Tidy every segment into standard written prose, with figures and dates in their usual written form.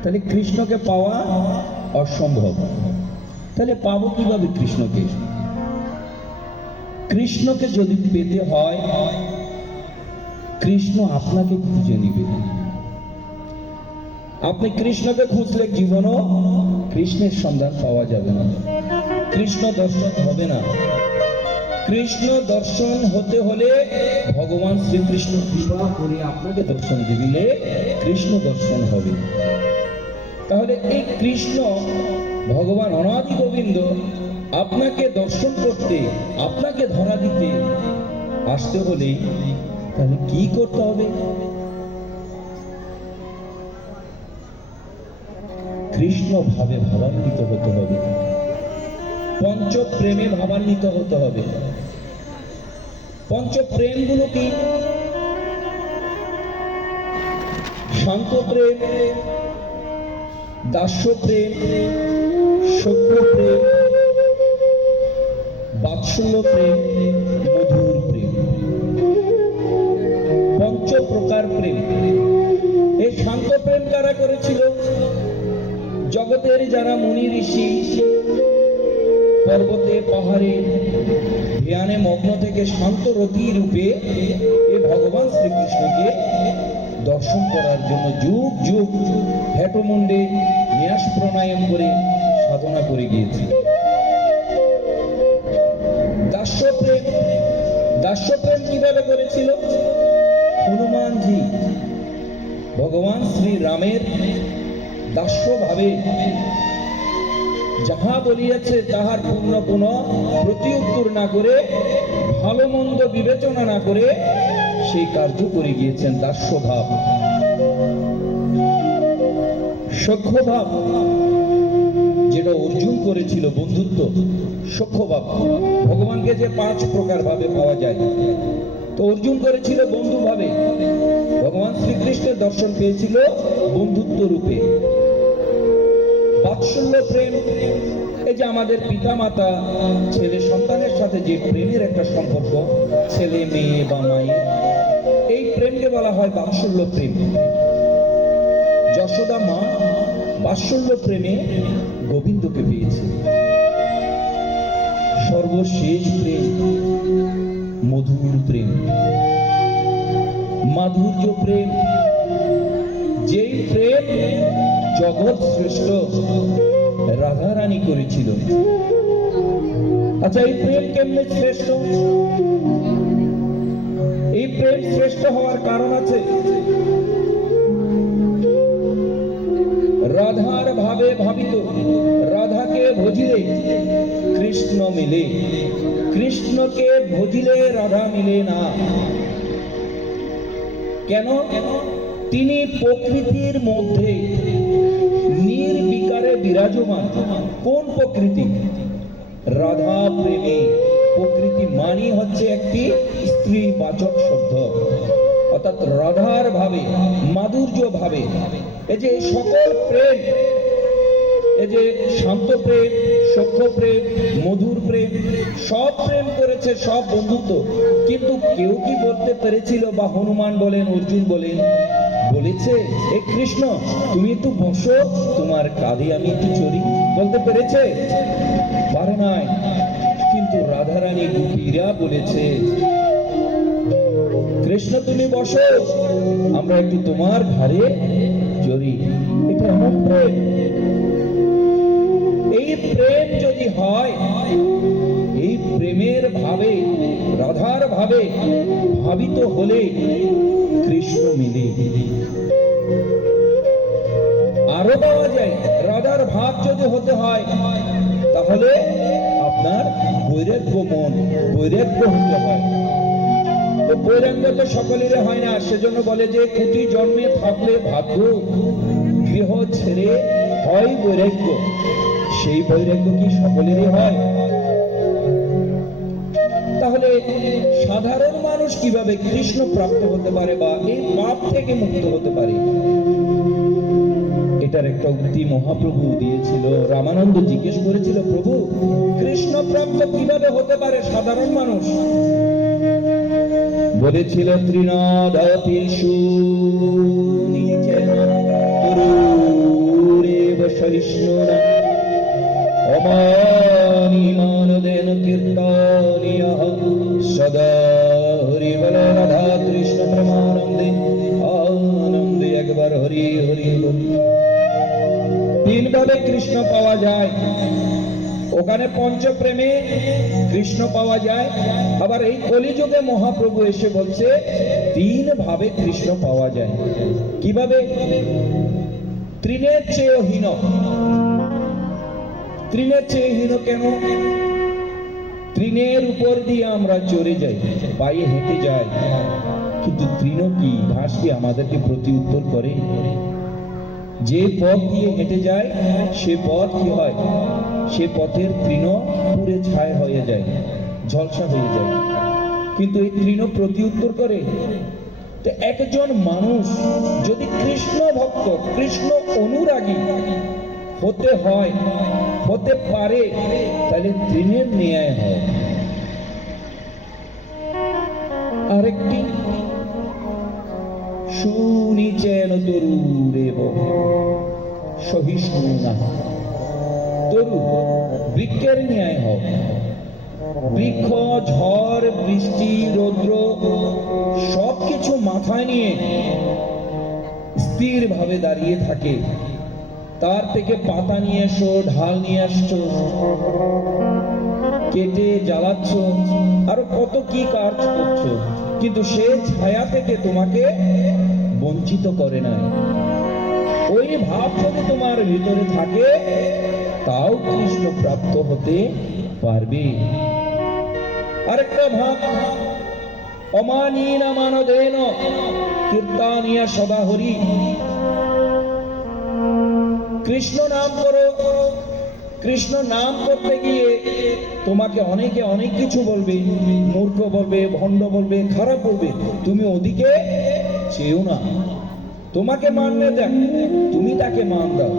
তাহলে কৃষ্ণকে পাওয়া অসম্ভব। তাহলে পাবো কিভাবে কৃষ্ণকে? কৃষ্ণকে যদি পেতে হয়, কৃষ্ণ আপনাকে খুঁজে নিবে। আপনি কৃষ্ণকে খুঁজলে জীবনও কৃষ্ণের সন্ধান পাওয়া যাবে না, কৃষ্ণ দর্শন হবে না। কৃষ্ণ দর্শন হতে হলে ভগবান শ্রীকৃষ্ণ কৃপা করে আপনাকে দর্শন দিলে কৃষ্ণ দর্শন হবে। তাহলে এই কৃষ্ণ ভগবান অনাদি গোবিন্দ আপনাকে দর্শন করতে, আপনাকে ধরা দিতে আসতে হলে তাহলে কি করতে হবে? কৃষ্ণ ভাবে ভাবান্বিত হতে হবে, পঞ্চ প্রেমে ভাবান্বিত হতে হবে। পঞ্চ প্রেম গুলো কি? শান্ত প্রেম, দাস্য প্রেম, সখ্য প্রেম, বাৎসল্য প্রেম, মধুর প্রেম। পঞ্চ প্রকার প্রেম। এই শান্ত প্রেম কারা করেছিল? জগতের যারা মুনি ঋষি পর্বতে পাহাড়ে ধ্যানে মগ্ন থেকে শান্ত রতি রূপে এ ভগবান শ্রীকৃষ্ণকে দর্শন করার জন্য যুগ যুগ হেটমুন্ডে ন্যাস প্রাণায়াম করে সাধনা করে গিয়েছে। দাস্য প্রেম। দাস্য প্রেম কিভাবে করেছিল? হনুমানজি ভগবান শ্রী রামের দাস্য ভাবে যাহা বলিয়াছে তাহার পূর্ণ পুনঃ প্রতি উত্তর না করে, ভালো মন্দ বিবেচনা না করে সেই কার্য করে গিয়েছেন। দাস্য ভাব। সখ্য ভাব যেটা অর্জুন করেছিল, বন্ধুত্ব। সখ্য ভাব ভগবানকে যে 5 প্রকার ভাবে পাওয়া যায়, তো অর্জুন করেছিল বন্ধু ভাবে। ভগবান শ্রীকৃষ্ণের দর্শন পেয়েছিল বন্ধুত্ব রূপে। বাৎসল্য প্রেম, এই যে আমাদের পিতা মাতা ছেলে সন্তানের সাথে যে প্রেমের একটা সম্পর্ক, ছেলে মেয়ে বা মায়ের, এই প্রেমকে বলা হয় বাৎসল্য প্রেম। যশোদা মা বাৎসল্য প্রেমে গোবিন্দকে পেয়েছে। সর্বশেষ প্রেম মধুর প্রেম, মাধুর্য প্রেম, যেই প্রেম জগৎ শ্রেষ্ঠ রাধারানী করেছিল। আচ্ছা, এই প্রেম কেমনে শ্রেষ্ঠ? এই প্রেম শ্রেষ্ঠ হওয়ার কারণ আছে। রাধার ভাবে ভাবিত, রাধাকে ভজিলে কৃষ্ণ মিলে, কৃষ্ণকে ভজিলে রাধা মিলে না। কেন? তিনি প্রকৃতির মধ্যে নির্বিকারে বিরাজমান। কোন প্রকৃতি? রাধা প্রেমী প্রকৃতি মানি হচ্ছে একটি স্ত্রীবাচক শব্দ, অর্থাৎ রাধার ভাবে, মাধুর্য ভাবে। এই যে সকল প্রেম, এই যে শান্ত প্রেম, সখ্য প্রেম, মধুর প্রেম, সব প্রেম করেছে, সব বন্ধুত্ব। কিন্তু কেউ কি বলতে পেরেছিল, বা হনুমান বলেন, অর্জুন বলেন, বলেছে এ কৃষ্ণ তুমি একটু বসো, তোমার কাঁধে আমি একটু চড়ি? বলতে পেরেছে? পারে নাই। কিন্তু রাধারানী গোপীরা বলেছে, কৃষ্ণ তুমি বসো, আমরা একটু তোমার ঘাড়ে চড়ি। এটা এমন প্রেম। এই প্রেম যদি হয়, এই প্রেমের ভাবে, রাধার ভাবে ভাবিত হলে কৃষ্ণ মিলে। আরো পাওয়া যায়, রাধার ভাব যদি হতে হয় তাহলে আপনার বৈরাগ্য মন, বৈরাগ্য হতে হয়। তো বৈরাগ্য তো সকলেরই হয় না, সেজন্য বলে যে কোটি জন্মে থাকলে ভাগ্য, গৃহ ছেড়ে হয় বৈরাগ্য। সেই বৈরাগ্য কি সকলেরই হয়? তাহলে সাধারণ মানুষ কিভাবে কৃষ্ণ প্রাপ্ত হতে পারে বা এই পাপ থেকে মুক্ত হতে পারে? এটার একটা উক্তি মহাপ্রভু দিয়েছিল। রামানন্দ জিজ্ঞেস করেছিল, প্রভু কৃষ্ণ প্রাপ্ত কিভাবে হতে পারে সাধারণ মানুষ? বলেছিল, তৃণাদতিষু নিচেন তরু তিনভাবে কৃষ্ণ পাওয়া যায়। ওখানে পঞ্চপ্রেমে কৃষ্ণ পাওয়া যায়, আবার এই কলিযুগে মহাপ্রভু এসে বলছে তিন ভাবে কৃষ্ণ পাওয়া যায়। কিভাবে? তৃণের চেয়ে হীন। তৃণের চেয়ে হীন কেন? তৃণের উপর দিয়ে আমরা চড়ে যাই, পায়ে হেঁটে যাই, কিন্তু তৃণ কি, ঘাস কি আমাদেরকে প্রতি উত্তর করে? যে পথ দিয়ে হেঁটে যায় সে পথ কি হয়? সে পথের তৃণ পুড়ে ছাই হয়ে যায়, ঝলসা হয়ে যায়, কিন্তু এই তৃণ প্রতি উত্তর করে। তো একজন মানুষ যদি কৃষ্ণ ভক্ত, কৃষ্ণ অনুরাগী হতে হয়, হতে পারে, তাহলে তৃণের ন্যায় হয়। আরেকটি সুনিচেন তরুরেব সহিষ্ণু না। তরু বৃক্ষের ন্যায় হোক। বৃক্ষ ঝড় বৃষ্টি রৌদ্র সবকিছু মাথায় নিয়ে স্থির ভাবে দাঁড়িয়ে থাকে। তার থেকে পাতা নিয়ে এসো, ঢাল নিয়ে আসছো, কেটে জ্বালাচ্ছ, আরো কত কি কাজ করছো, কিন্তু সে ছায়া থেকে তোমাকে বঞ্চিত করে নাই। ওই ভাব যদি তোমার ভিতরে থাকে, তাও কৃষ্ণ প্রাপ্ত হতে পারবে। আরেকটা ভাব, অমানীন মানদেন কীর্তনিয়া সদা হরি। কৃষ্ণ নাম করো। কৃষ্ণ নাম করতে গিয়ে তোমাকে অনেকে অনেক কিছু বলবে, মূর্খ বলবে, ভণ্ড বলবে, খারাপ বলবে, তুমি ওদিকে চেয়েও না। তোমাকে মানলে দেখ, তুমি তাকে মান দাও।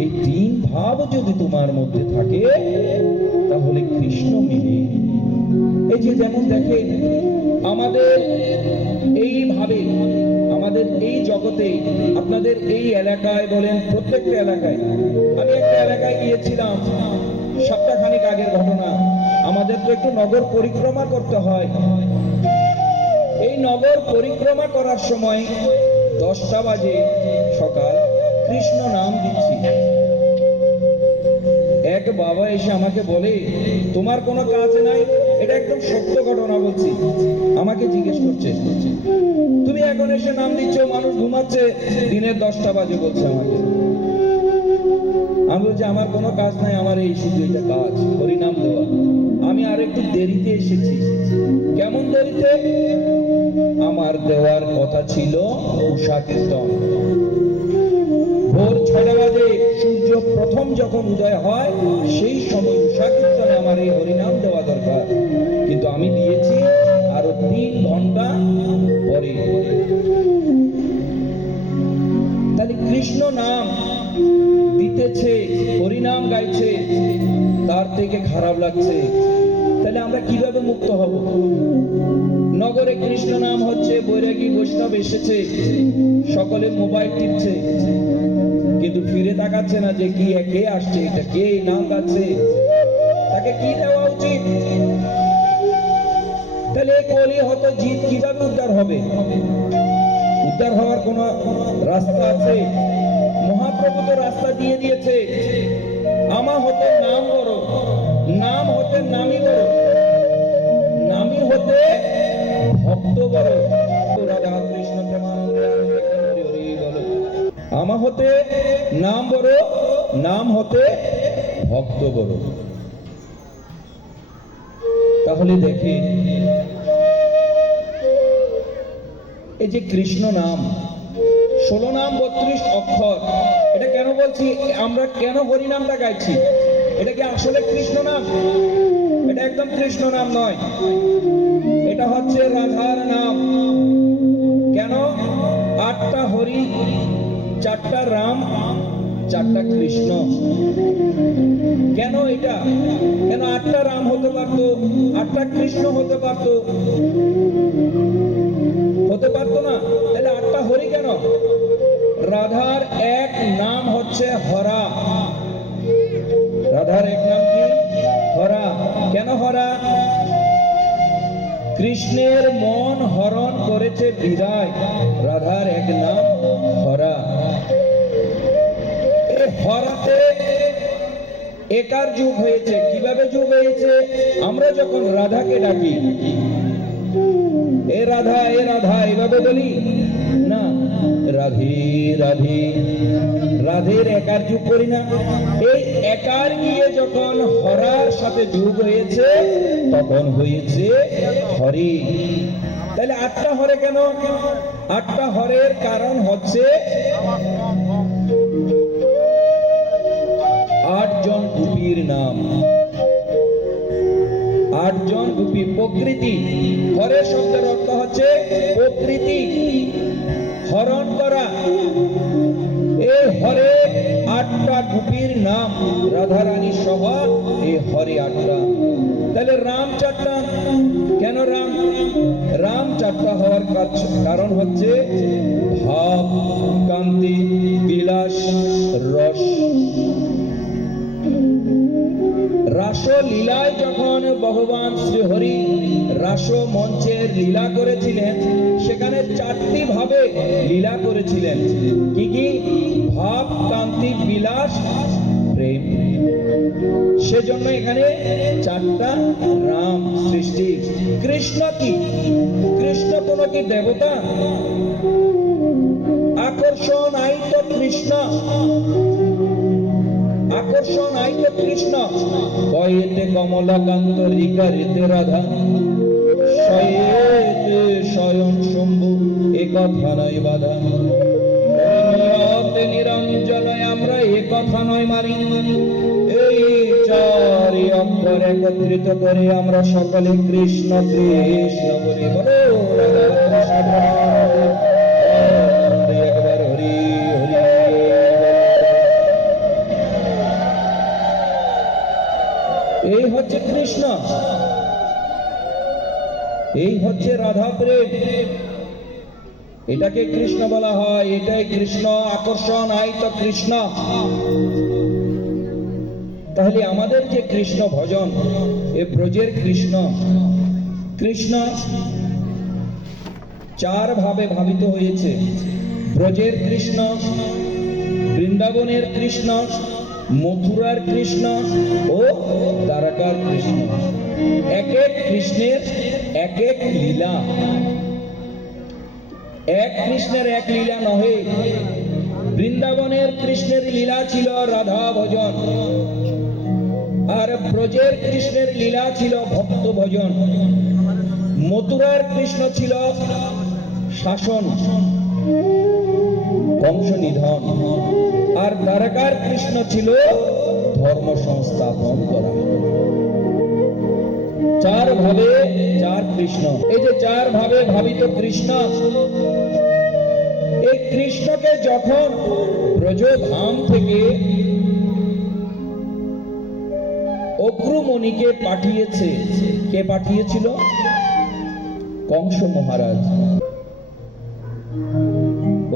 এই তিন ভাব যদি তোমার মধ্যে থাকে, তাহলে কৃষ্ণ মিলে। এই যে যেমন দেখে আমাদের এইভাবে, আমাদের এই জগতে, আপনাদের এই এলাকায় বলেন, প্রত্যেকটা এলাকায়, আমি একটা এলাকায় গিয়েছিলাম সপ্তাহখানিক আগের ঘটনা। আমাদের তো একটু নগর পরিক্রমা করতে হয়। এই নগর পরিক্রমা করার সময় 10টা বাজে সকাল, কৃষ্ণ নাম দিচ্ছি। এক বাবা এসে আমাকে বলে, তোমার কোনো কাজ নাই? এটা একদম সত্য ঘটনা বলছি। আমাকে জিজ্ঞেস করছে, তুমি এখন এসে নাম দিচ্ছ, মানুষ ঘুমাচ্ছে, দিনের 10টা বাজে বলছে আমাকে। আমি বলছি আমার কোনো কাজ নাই, আমার এই শুধু এটা কাজ, হরিনাম দেওয়া। আমি আর একটু দেরিতে এসেছি। কেমন দেরিতে? আমার দেওয়ার কথা ছিল উষা কীর্তন। ভোর 6টা বাজে সূর্য প্রথম যখন উদয় হয়, সেই সময় উষা কীর্তনে আমার এই হরিনাম দেওয়া দরকার, কিন্তু আমি দিয়েছি আরো 3 ঘন্টা পরে। তাহলে কৃষ্ণ নাম দিতেছে, হরিনাম গাইছে, তার থেকে খারাপ লাগছে। তাহলে আমরা কিভাবে মুক্ত হব? নগরে কৃষ্ণ নাম হচ্ছে, বৈরাগী বৈষ্ণব এসেছে, সকলে মোবাইল টিপছে, কিন্তু ফিরে তাকাচ্ছে না যে কি কে আসছে, এটা কে নাম গাচ্ছে, তাকে কি দেওয়া উচিত। তাহলে কলি হত জিত কিভাবে উদ্ধার হবে? উদ্ধার হওয়ার কোন রাস্তা আছে? মহাপ্রভু তো রাস্তা দিয়ে দিয়েছে। আমা হতে নাম করো, নাম হতে নামি করো, নামি হতে ভক্ত করো। রাধা কৃষ্ণ প্রেমানন্দে হরি বলো। আমা হতে নাম বড়, নাম হতে ভক্ত বড়। তাহলে দেখি এই যে কৃষ্ণ নাম 16 নাম 32 অক্ষর, এটা কেন বলছি? আমরা কেন হরিনামটা গাইছি? এটা কি আসলে কৃষ্ণ নাম? এটা একদম কৃষ্ণ নাম নয়, এটা হচ্ছে রাধার নাম। কেন? 8টা হরি, 4টা রাম, 4টা কৃষ্ণ। কেন এটা? কেন 8টা রাম হতে পারতো, 8টা কৃষ্ণ হতে পারতো? হতে পারতো না। তাহলে 8টা হরি কেন? রাধার এক নাম হচ্ছে হরা। রাধার এক নাম কি? হরা। কেন হরা? কৃষ্ণের মন হরণ করেছে বিদায়, রাধার এক নাম একার যুগ হয়েছে। কিভাবে যুগ হয়েছে? আমরা যখন রাধাকে ডাকি, এ রাধা এ রাধা এভাবে বলি না, রাধে রাধে, রাধের একার যুগ করি না। এই একার গিয়ে যখন হরার সাথে যুগ হয়েছে তখন হয়েছে হরি। তাহলে আটটা হরে কেন? আটটা হরের কারণ হচ্ছে আটজন গোপীর নাম, আটজন গোপী। প্রকৃতি, হরে শব্দের অর্থ হচ্ছে প্রকৃতি, হরণ করা। এই হরে আটটা গোপীর নাম, রাধারানী সহ এই হরে আটটা। তাহলে রাম চারটা কেন? রাম চারটা হওয়ার কারণ হচ্ছে ভাব, কান্তি, বিলাস, রস। রাসলীলায় যখন ভগবান শ্রীহরি রাস মঞ্চের লীলা করেছিলেন, সেখানে চারটি ভাবে লীলা করেছিলেন। কি কি? ভাব, কান্তি, বিলাস, প্রেম। সেজন্য এখানে চারটা রাম সৃষ্টি। কৃষ্ণ কি? কৃষ্ণ কোন কি দেবতা? আকর্ষণ আইত কৃষ্ণ, আকর্ষণ আইত কৃষ্ণ। কয়েতে কমলাকান্ত রিকারিতে রাধা, শয়েতে স্বয়ং শম্ভু, এ কথা নয় বাধা। নিরঞ্জনয় আমরা এ কথা নয় মানি। এই চার অক্ষর একত্রিত করে আমরা সকলে কৃষ্ণ কৃষ্ণ বলি। বলো রাধা একবার হরি হরি। এই হচ্ছে কৃষ্ণ, এই হচ্ছে রাধা প্রেম। এটাকে কৃষ্ণ বলা হয়, এটাই কৃষ্ণ। আকর্ষণ আইত কৃষ্ণ। তাহলে আমাদের যে কৃষ্ণ ভজন, এ ব্রজের কৃষ্ণ, কৃষ্ণ চার ভাবে ভাবিত হয়েছে। ব্রজের কৃষ্ণ, বৃন্দাবনের কৃষ্ণ, মথুরার কৃষ্ণ ও দ্বারকার কৃষ্ণ। এক এক কৃষ্ণের এক এক লীলা। এক কৃষ্ণের এক লীলা নহে। বৃন্দাবনের কৃষ্ণের লীলা ছিল রাধা ভজন, আর ব্রজের কৃষ্ণের লীলা ছিল ভক্ত ভজন। মথুরার কৃষ্ণ ছিল শাসন, বংশ নিধন, আর দ্বারকার কৃষ্ণ ছিল ধর্ম সংস্থাপন করা। চার ভাবে চার কৃষ্ণ। এই যে চার ভাবে ভাবিত কৃষ্ণ, এই কৃষ্ণকে যখন ব্রজধাম থেকে অক্রুমণিকে পাঠিয়েছে, কে পাঠিয়েছিল? কংস মহারাজ।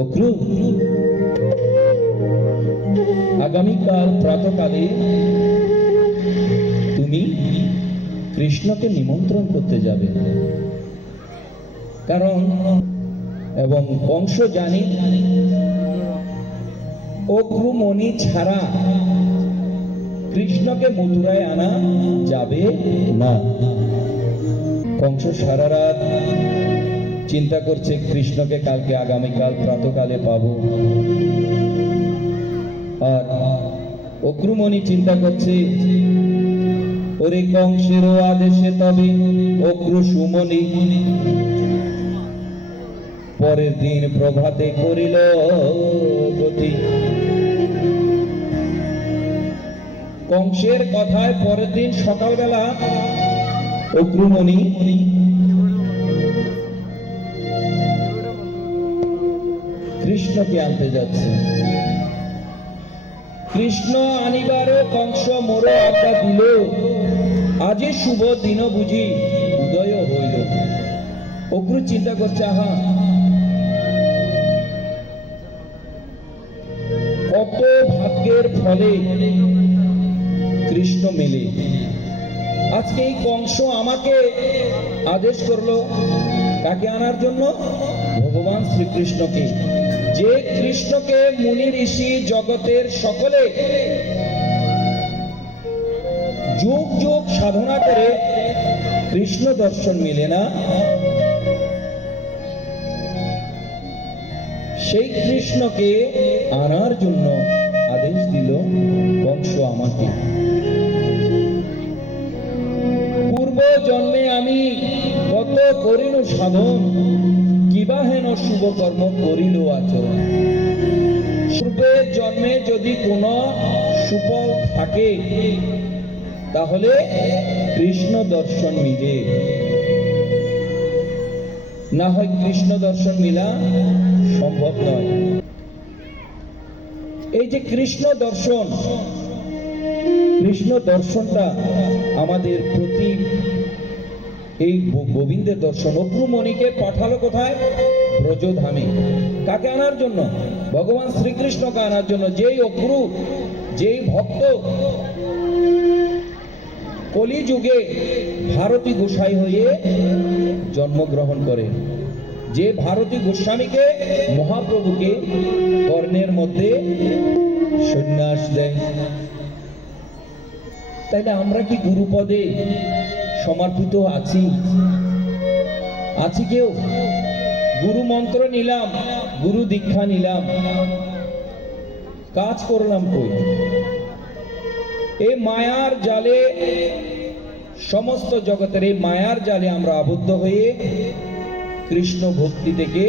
অক্রু, আগামীকাল প্রাতকালে তুমি কৃষ্ণকে নিমন্ত্রণ করতে যাবে। কারণ এবং কংস জানে অক্রুমণি ছাড়া কৃষ্ণকে মথুরায় আনা যাবে না। কংস সারা রাত চিন্তা করছে কৃষ্ণকে কালকে আগামীকাল প্রাতকালে পাবো। আর অক্রুমণি চিন্তা করছে, ওরে কংসের আদেশে তবে অক্রু সুমণি পরের দিন প্রভাতে করিল গতি। কংসের কথায় পরের দিন সকালবেলা অক্রুমণি কৃষ্ণকে আনতে যাচ্ছে। কৃষ্ণ আনিবারে কংস মোরে আজ্ঞা দিল, আজি শুভ দিন বুঝি উদয় হইল। অক্রু চিন্তা করছে, আহা কত ভাগ্যের ফলে কৃষ্ণ মেলে। আজকে এই কংস আমাকে আদেশ করলো কাকে আনার জন্য? ভগবান শ্রীকৃষ্ণকে। যে কৃষ্ণকে মুনি ঋষি জগতের সকলে যুগ যুগ সাধনা করে কৃষ্ণ দর্শন মিলে না, সেই কৃষ্ণকে আনার জন্য আদেশ দিল কংস আমাকে। পূর্ব জন্মে আমি কত করিল সাধন, কিবা হেন শুভ কর্ম করিল আচরণ। পূর্বের জন্মে যদি কোনো সুফল থাকে তাহলে কৃষ্ণ দর্শন মিলে, না হয় কৃষ্ণ দর্শন মিলা সম্ভব নয়। এই যে কৃষ্ণ দর্শনটা আমাদের প্রতি, এই গোবিন্দের দর্শন। অক্রুমণিকে পাঠালো কোথায়? ব্রজধামে। কাকে আনার জন্য? ভগবান শ্রীকৃষ্ণকে আনার জন্য। যেই ভক্ত কলিযুগে ভারতী গোসাই হয়ে জন্মগ্রহণ করে, যে ভারতী গোস্বামীকে মহাপ্রভুকে কর্ণের মধ্যে সন্ন্যাস দেয়। তাইলে আমরা কি গুরুপদে সমর্পিত আছি কেউ? গুরু মন্ত্র নিলাম, গুরু দীক্ষা নিলাম, কাজ করলাম কই? এই মায়ার জালে, সমস্ত জগতের এই মায়ার জালে আমরা আবদ্ধ হয়ে কৃষ্ণ ভক্তি থেকে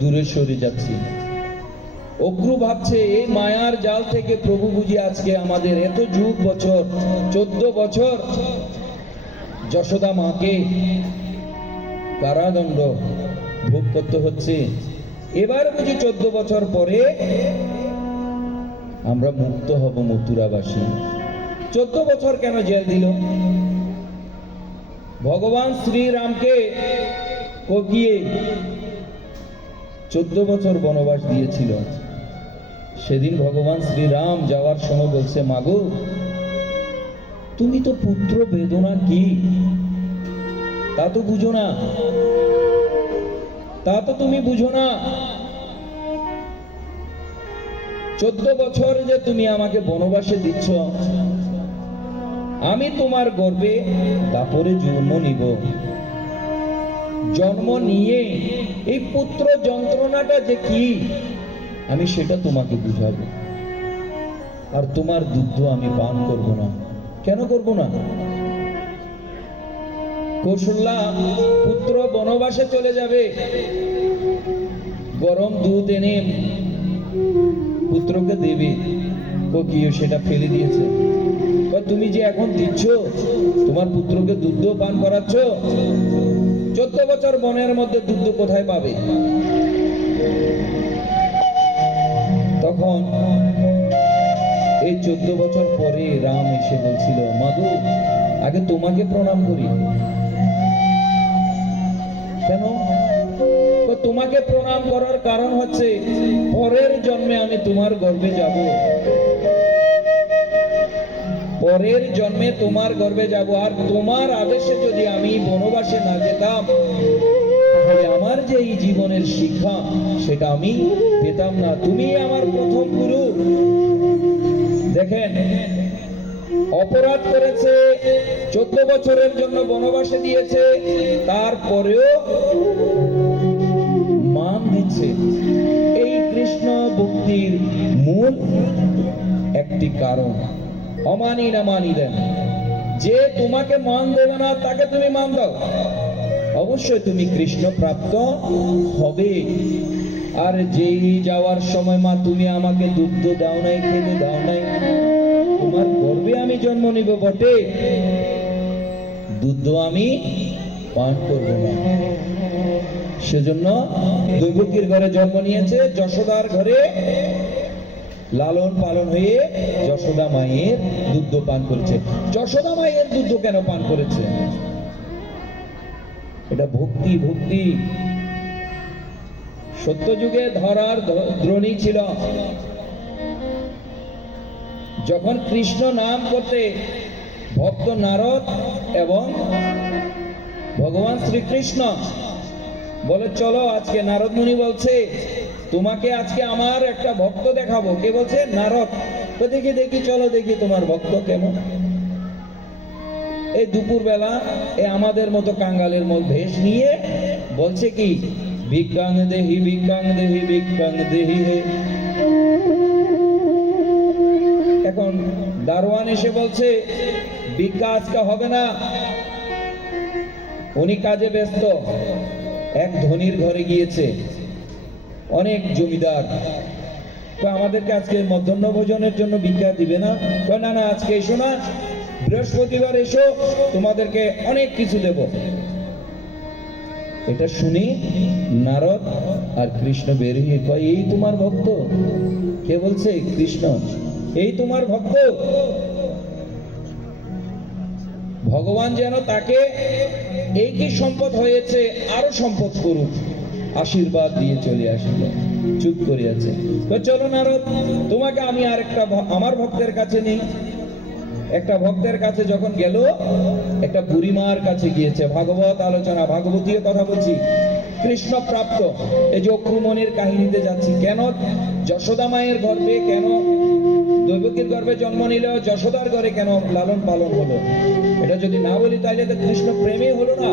দূরে সরে যাচ্ছি। অগ্রু ভাবছে এই মায়ার জাল থেকে প্রভু বুঝি আজকে আমাদের এত যুগ বছর, 14 বছর যশোদা মাকে কারাদণ্ড ভোগ করতে হচ্ছে। এবার বুঝি 14 বছর পরে আমরা মুক্ত হব মথুরাবাসী। 14 বছর কেন জেল দিল? ভগবান শ্রীরামকে কগিয়ে 14 বছর বনবাস দিয়েছিল। সেদিন ভগবান শ্রীরাম যাওয়ার সময় বলছে, মাগো তুমি তো পুত্র বেদনা কি তা তো বুঝো না, তা তো তুমি বুঝো না। 14 বছর যে তুমি আমাকে বনবাসে দিচ্ছ, আমি তোমার গর্ভে দাপরে জন্ম নিব। জন্ম নিয়ে এই পুত্র যন্ত্রণাটা যে কি আমি সেটা তোমাকে বুঝাবো। আর তোমার দুধ আমি পান করব না। কেন করব না? কৌশল্যা পুত্র বনবাসে চলে যাবে, গরম দুধ এনে পুত্রকে দেবে, কোকিও সেটা ফেলে দিয়েছে। তুমি যে এখন দিচ্ছ, তোমার পুত্রকে দুধ পান করাচ্ছ, 14 বছর বনের মধ্যে দুধ কোথায় পাবে? তখন এই 14 বছর পরে রাম এসে বলছিল, মাধু আগে তোমাকে প্রণাম করি। কেন? তোমাকে প্রণাম করার কারণ হচ্ছে পরের জন্মে আমি তোমার গর্ভে যাব, পরের জন্মে তোমার গর্ভে যাব। আর তোমার আদেশে যদি আমি বনবাসে না যেতাম তাহলে আমার যে এই জীবনের শিক্ষা সেটা আমি পেতাম না। তুমি আমার প্রথম গুরু। দেখেন, অপরাধ করেছে, 14 বছরের জন্য বনবাসে দিয়েছে, তারপরেও মান দিচ্ছে। এই কৃষ্ণ ভক্তির মূল একটি কারণ, অমানি না মানি দেন। যে তোমাকে মান দেবে না তাকে তুমি মান দাও, অবশ্যই তুমি কৃষ্ণ প্রাপ্ত হবে। আর যেই যাওয়ার সময় মা তুমি আমাকে দুগ্ধ দাও নাই, খেতে দাও নাই, তোমার গর্ভে আমি জন্ম নিব বটে, দুধ আমি পান করব না। সেজন্য দৈবকীর ঘরে জন্ম নিয়েছে, যশোদার ঘরে লালন পালন হয়ে যশোদা মায়ের দুধ পান করেছে। যশোদা মায়ের দুধ কেন পান করেছে? এটা ভক্তি। ভক্তি সত্যযুগে ধরার দ্রোণী ছিল। যখন কৃষ্ণ নাম করতে ভক্ত নারদ এবং ভগবান শ্রীকৃষ্ণ বলে, চলো আজকে নারদ মুনি বলছে তোমাকে আজকে আমার একটা ভক্ত দেখাবো। কে বলছে? নারদ। তো দেখি চলো দেখি তোমার ভক্ত কেমন। এই দুপুর বেলা আমাদের মতো কাঙ্গালের মতো ভেষ নিয়ে বলছে কি, ভিক্ষাং দেহি ভিক্ষাং দেহি ভিক্ষাং দেহি হে। এখন দারোয়ান এসে বলছে ভিক্ষা আজকে হবে না, উনি কাজে ব্যস্ত, এক ধনীর ঘরে গিয়েছে, অনেক জমিদার। তো আমাদেরকে আজকে মধ্যাহ্ন ভোজনের জন্য ভিক্ষা দিবে না? না না, আজকে এসো না, বৃহস্পতিবার এসো, তোমাদেরকে অনেক কিছু দেব। এটা শুনি নারদ আর কৃষ্ণ বেরিয়ে কয়, এই তোমার ভক্ত? কে বলছে? কৃষ্ণ। এই তোমার ভক্ত? ভগবান যেন তাকে এই কি সম্পদ হয়েছে আরো সম্পদ করুক, আশীর্বাদ দিয়ে চলে আসলো। চুপ করে আছে। চলো নারদ, তোমাকে আমি আর একটা আমার ভক্তের কাছে নেই। একটা ভক্তের কাছে যখন গেল, একটা বুড়িমার কাছে গিয়েছে, ভাগবত আলোচনা, ভাগবতীয় কথা বলছি, কৃষ্ণ প্রাপ্ত। এই যে অক্রুমণের কাহিনীতে যাচ্ছি, কেন যশোদা মায়ের গর্ভে, কেন দৈবকীর গর্ভে জন্ম নিল, যশোদার ঘরে কেন লালন পালন হলো, এটা যদি না বলি তাহলে তো কৃষ্ণ প্রেমে হলো না।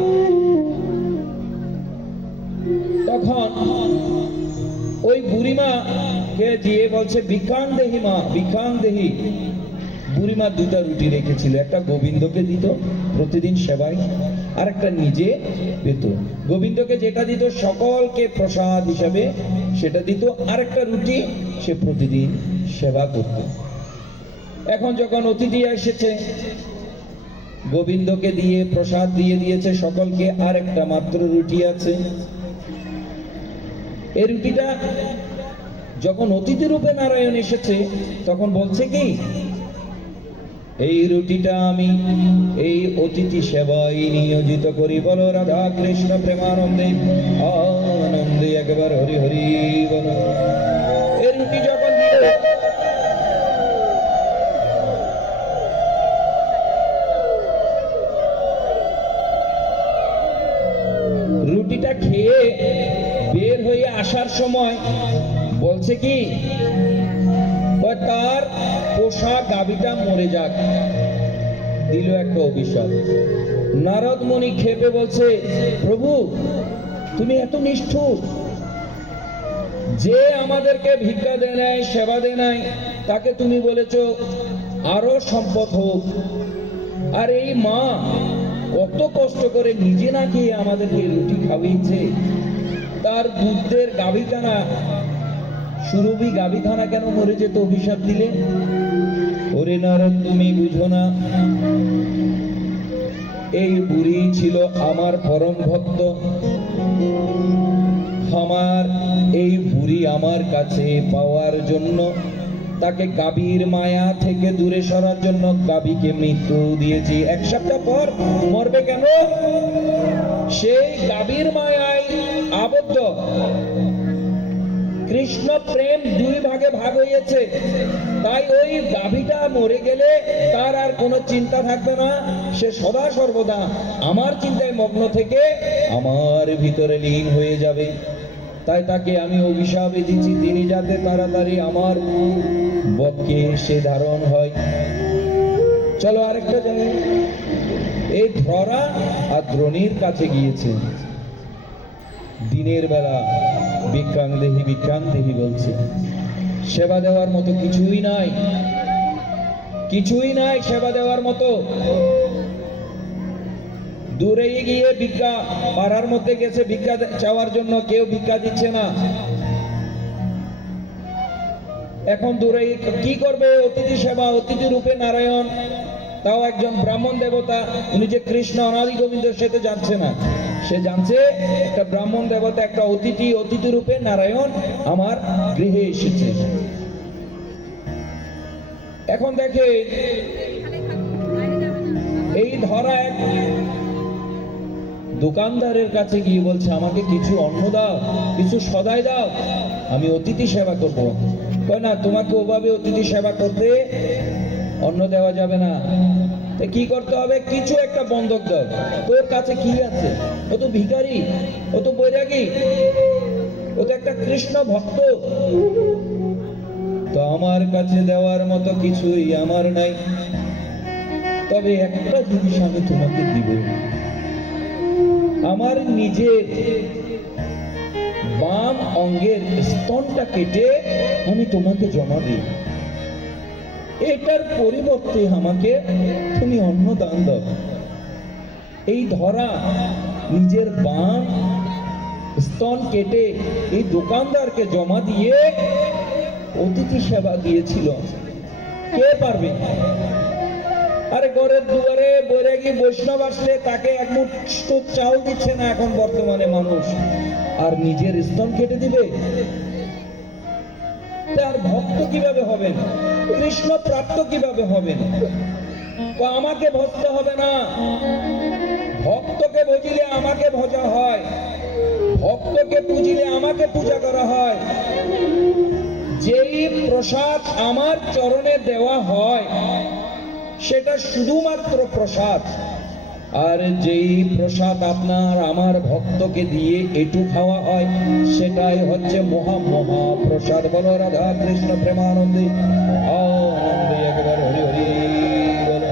তখন ওই বুড়িমা কে দিয়ে বলছে ভিক্ষাং দেহি মা, ভিক্ষাং দেহি। বুড়িমা দুটা রুটি রেখেছিল, একটা গোবিন্দকে দিত প্রতিদিন সেবায়, আর একটা নিজে পেত। গোবিন্দকে যেটা দিত সকলকে প্রসাদ হিসাবে সেটা দিত, আর একটা রুটি সে প্রতিদিন সেবা করত। এখন যখন অতিথি এসেছে, গোবিন্দকে দিয়ে প্রসাদ দিয়ে দিয়েছে সকলকে, আর একটা মাত্র রুটি আছে। এই রুটিটা যখন অতিথি রূপে নারায়ণ এসেছে, তখন বলছে কি, এই রুটিটা আমি এই অতিথি সেবায় নিয়োজিত করি। বলো রাধা কৃষ্ণ প্রেমানন্দে, আনন্দে একবার হরি হরি বলো। এই রুটি যখন দিল, রুটিটা খেয়ে বের হয়ে আসার সময় বলছে কি, তার পোষা গাভীটা মরে যাক, দিল একটা অভিশাপ। নারদ মুনি খেপে বলছে, প্রভু তুমি এত নিষ্ঠুর, যে আমাদেরকে ভিক্ষা দেয় নাই, সেবা দেয় নাই, তাকে তুমি বলেছো আরো সম্পদ হোক, আর এই মা কত কষ্ট করে নিজে না খেয়ে আমাদেরকে রুটি খাওয়িয়েছে, তার দুধের গাভীখানা, সুরভি গাভীখানা কেন মরে যেত অভিশাপ দিলে? ওরে নারদ তুমি বুঝো না, এই বুড়ি ছিল আমার পরম ভক্ত, আমার এই বুড়ি আমার কাছে পাওয়ার জন্য, তাকে গাভীর মায়া থেকে দূরে সরার জন্য গাভীকে মৃত্যু দিয়েছি। এক সপ্তাহ পর মরবে কেন? সেই গাভীর মায়ায় আবদ্ধ। কৃষ্ণ প্রেম দুই ভাগে ভাগ হয়েছে, তাই ওই গাভীটা মরে গেলে তার আর কোনো চিন্তা থাকবে না, সে সদা সর্বদা আমার চিন্তায় মগ্ন থেকে আমার ভিতরে লীন হয়ে যাবে। তাই তাকে আমি অভিশাপ দিচ্ছি, তিনি যাতে তাড়াতাড়ি আমার বক্ষে সে ধারণ হয়। চলো আরেকটা জায়গায়, এই ধরা আর দ্রোণীর কাছে গিয়েছে, দিনের বেলা ভিক্ষাং দেহি বলছে, সেবা দেওয়ার মতো কিছুই নাই, কিছুই নাই সেবা দেওয়ার মতো। দূরে গিয়ে ভিক্ষা, পাড়ার মধ্যে গেছে ভিক্ষা চাওয়ার জন্য, কেউ ভিক্ষা দিচ্ছে না। এখন দূরে কি করবে? অতিথি সেবা, অতিথি রূপে নারায়ণ, তাও একজন ব্রাহ্মণ দেবতা, উনি যে কৃষ্ণ অনাদি গোবিন্দের সাথে যাচ্ছে না, সে জানছে একটা ব্রাহ্মণ দেবতা, একটা অতিথি, অতিথি রূপে নারায়ণ আমার গৃহে এসেছে। এখন দেখে এই ধরা এক দোকানদারের কাছে গিয়ে বলছে, আমাকে কিছু অন্ন দাও, কিছু সদাই দাও, আমি অতিথি সেবা করবো। কয় না, তোমাকে ওভাবে অতিথি সেবা করতে অন্ন দেওয়া যাবে না, কি করতে হবে? কিছু একটা বন্ধক দাও। তোর কাছে কি আছে? ও তো ভিখারি, ও তো বৈরাগী, ও তো একটা কৃষ্ণ ভক্ত, তো আমার কাছে দেওয়ার মতো কিছুই আমার নাই। তবে একটা জিনিস আমি তোমাকে দিব, আমার নিজের বাম অঙ্গের স্তনটা কেটে আমি তোমাকে জমা দিই, এটার পরিবর্তে আমাকে তুমি অন্ন দান দাও। এই ধরা নিজের বাম স্তন কেটে এই দোকানদারকে জমা দিয়ে অতিথি সেবা দিয়েছিল। কে পারবে? আরে ঘরের দুয়ারে বৈরাগী বৈষ্ণব আসলে তাকে এক মুঠো চাল দিচ্ছে না এখন বর্তমানে মানুষ, আর নিজের স্তন কেটে দিবে? তার ভক্ত কিভাবে হবেন? কৃষ্ণ প্রাপ্ত কিভাবে হবেন? আমাকে ভজতে হবে না, ভক্তকে ভজিলে আমাকে ভজা হয়, ভক্তকে পুজিলে আমাকে পূজা করা হয়। যেই প্রসাদ আমার চরণে দেওয়া হয় সেটা শুধুমাত্র প্রসাদ, আর যেই প্রসাদ আপনার আমার ভক্তকে দিয়ে এটু খাওয়া হয় সেটাই হচ্ছে মহা মহা প্রসাদ। বলো রাধা কৃষ্ণ প্রেমানন্দে আনন্দে একবার হরি হরি বলো,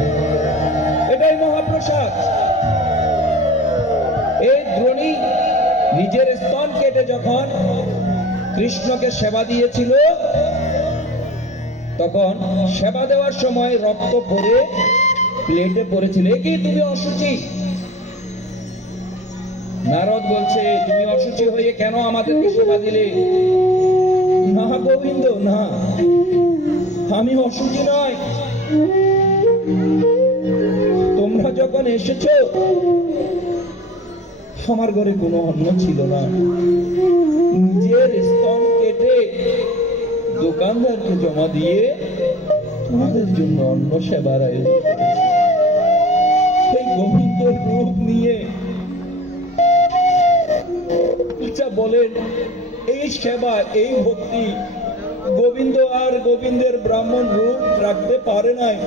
এটাই মহাপ্রসাদ। এই দ্রোণী নিজের স্তন কেটে যখন কৃষ্ণকে সেবা দিয়েছিল, তখন সেবা দেওয়ার সময় রক্ত পড়ে প্লেটে পড়েছিল। কি তুমি অসুচি? নারদ বলছে, তুমি অসুচি হয়ে কেন আমাদেরকে সেবা দিলে? না গোবিন্দ, না, আমি অসুচি নয়। তোমরা যখন এসেছো আমার ঘরে কোনো অন্ন ছিল না, নিজের স্তন কেটে দোকানদারকে জমা দিয়ে তোমাদের জন্য অন্ন সেবার আয়োজন করেছি। সেই গোবিন্দর রূপ নিয়ে, আচ্ছা বলেন, এই সেবা, এই ভক্তি গোবিন্দ আর গোবিন্দের ব্রাহ্মণ রূপ রাখতে পারে নাই।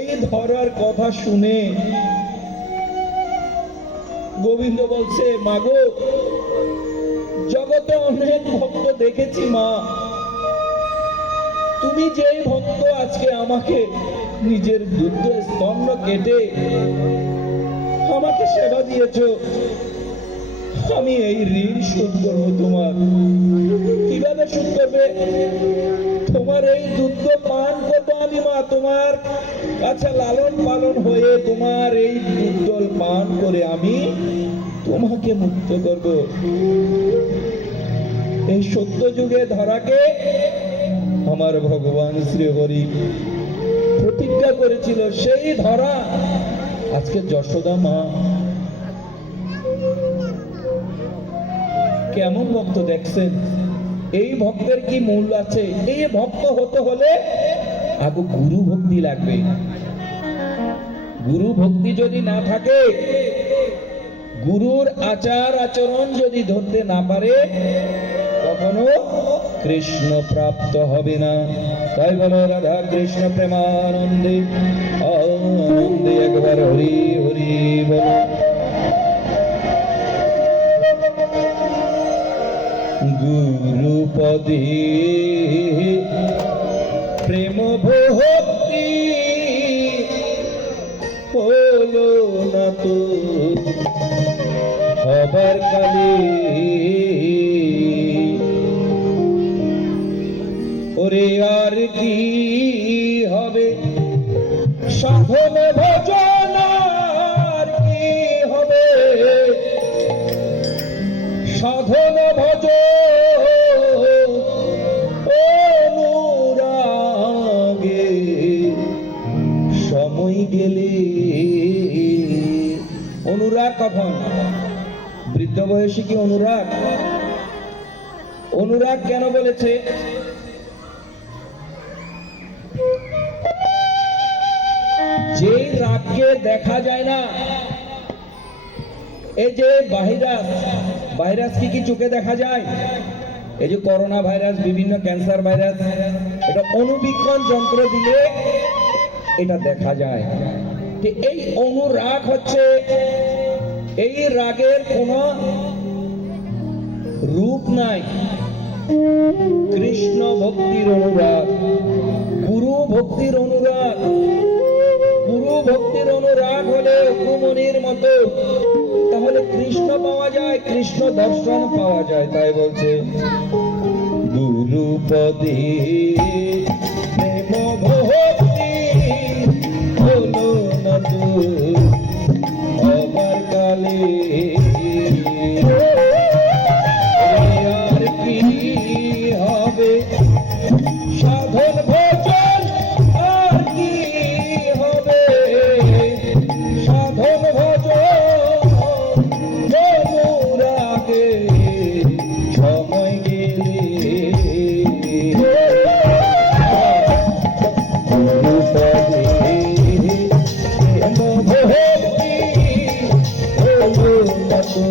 এই ধরার কথা শুনে গোবিন্দ বলছে, মাগো, জগতে অনেক ভক্ত দেখেছি মা, তুমি যে ভক্ত আজকে আমাকে নিজের দুধ স্তন্য কেটে আমাকে সেবা দিয়েছ, আমি এই ঋণ শোধ করবো তোমার। কিভাবে শোধ করবে? তোমার এই দুধ পান করবো আমি মা, তোমার কাছে লালন পালন হয়ে তোমার এই দুধ পান করে আমি তোমাকে মুক্ত করব। এই সত্য যুগে ধরাকে আমার ভগবান শ্রী হরি প্রতিজ্ঞা করেছিল, সেই ধরা আজকে যশোদা মা। কেমন ভক্ত দেখছেন? এই ভক্তের কি মূল্য আছে? এই ভক্ত হতে হলে আগে গুরু ভক্তি লাগবে। গুরু ভক্তি যদি না থাকে, গুরুর আচার আচরণ যদি ধরতে না পারে, কখনো কৃষ্ণ প্রাপ্ত হবে না। তাই বলো রাধা কৃষ্ণ প্রেমানন্দে আনন্দে একবার হরি হরি বলো। গুরু পদে প্রেম ভক্তি হলো না তো হবার কালে, ওরে আর কি হবে সাধন ভজন, আর কি হবে সাধন ভজন অনুরাগে সময় গেলে। অনুরাগ কখন? বৃদ্ধ বয়সে কি অনুরাগ? অনুরাগ কেন বলেছে? যে রাগকে দেখা যায় না, এই যে ভাইরাস, ভাইরাস কি চোখে দেখা যায়? এই যে করোনা ভাইরাস, বিভিন্ন ক্যান্সার ভাইরাস, এটা অনুবীক্ষণ যন্ত্র দিলে এটা দেখা যায়। এই অনুরাগ হচ্ছে, এই রাগের কোনো রূপ নাই। কৃষ্ণ ভক্তির অনুরাগ, গুরু ভক্তির অনুরাগ। গুরু তাহলে কৃষ্ণ পাওয়া যায়, কৃষ্ণ দর্শন পাওয়া যায়। তাই বলছে গুরুপদে প্রেম ভক্তি হলো না তো আবার কালে, আর কি হবে সাধন ভজন, আর কি হবে সাধন ভজন, তবুর আগে সময় গেলে গুরুপদে প্রেম ভক্তি হলো না তো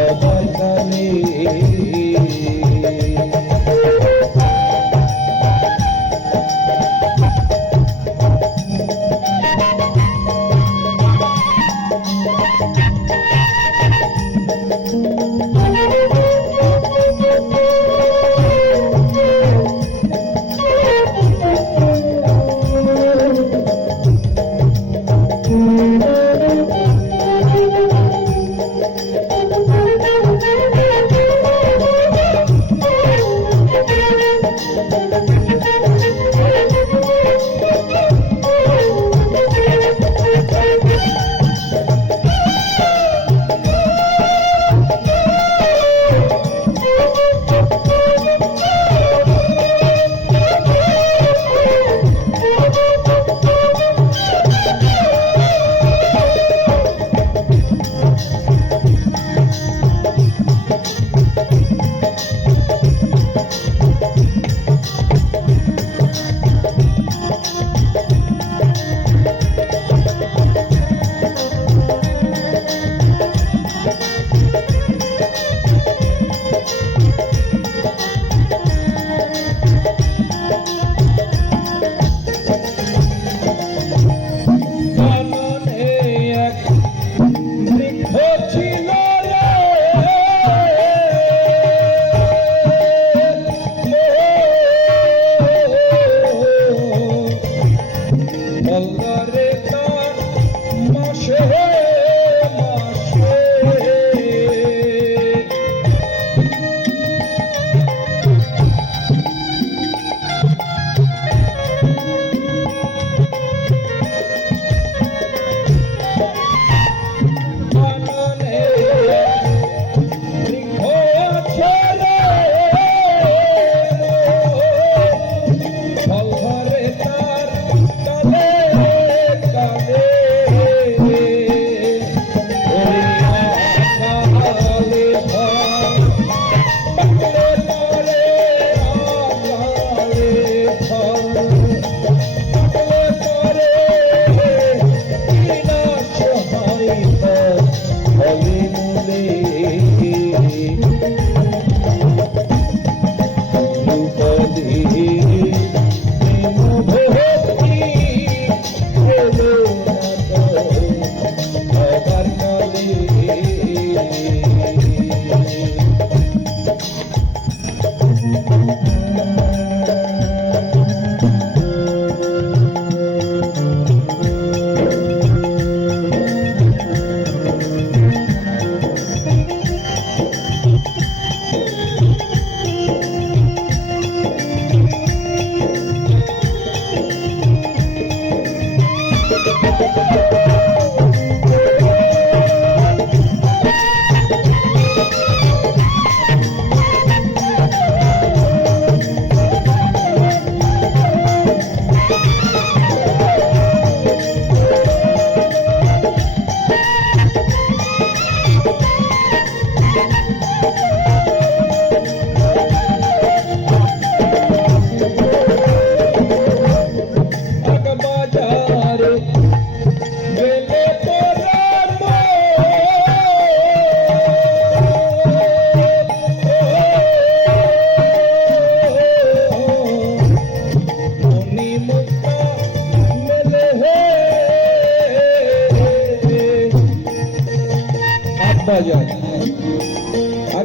আবার কালে।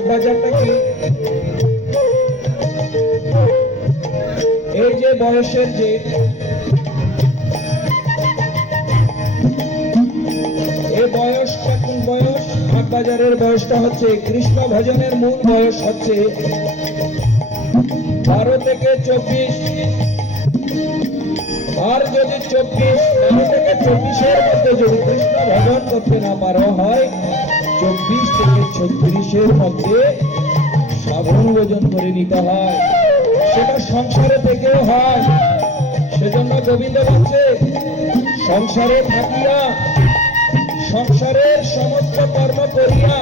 বাজারটা কি? এই যে বয়সের যে এই বাজারের বয়সটা হচ্ছে, কৃষ্ণ ভজনের মূল বয়স হচ্ছে 12 থেকে 24। আর যদি 12 থেকে 24-এর মধ্যে যদি কৃষ্ণ ভজন করতে না পারো হয়, 24 থেকে 36-এর মধ্যে সাধন ভোজন করে নিতে হয়। সেটা সংসারে থেকেও হয়। সেজন্য গোবিন্দ বলছে, সংসারে থাকিয়া সংসারের সমস্ত কর্ম করিয়া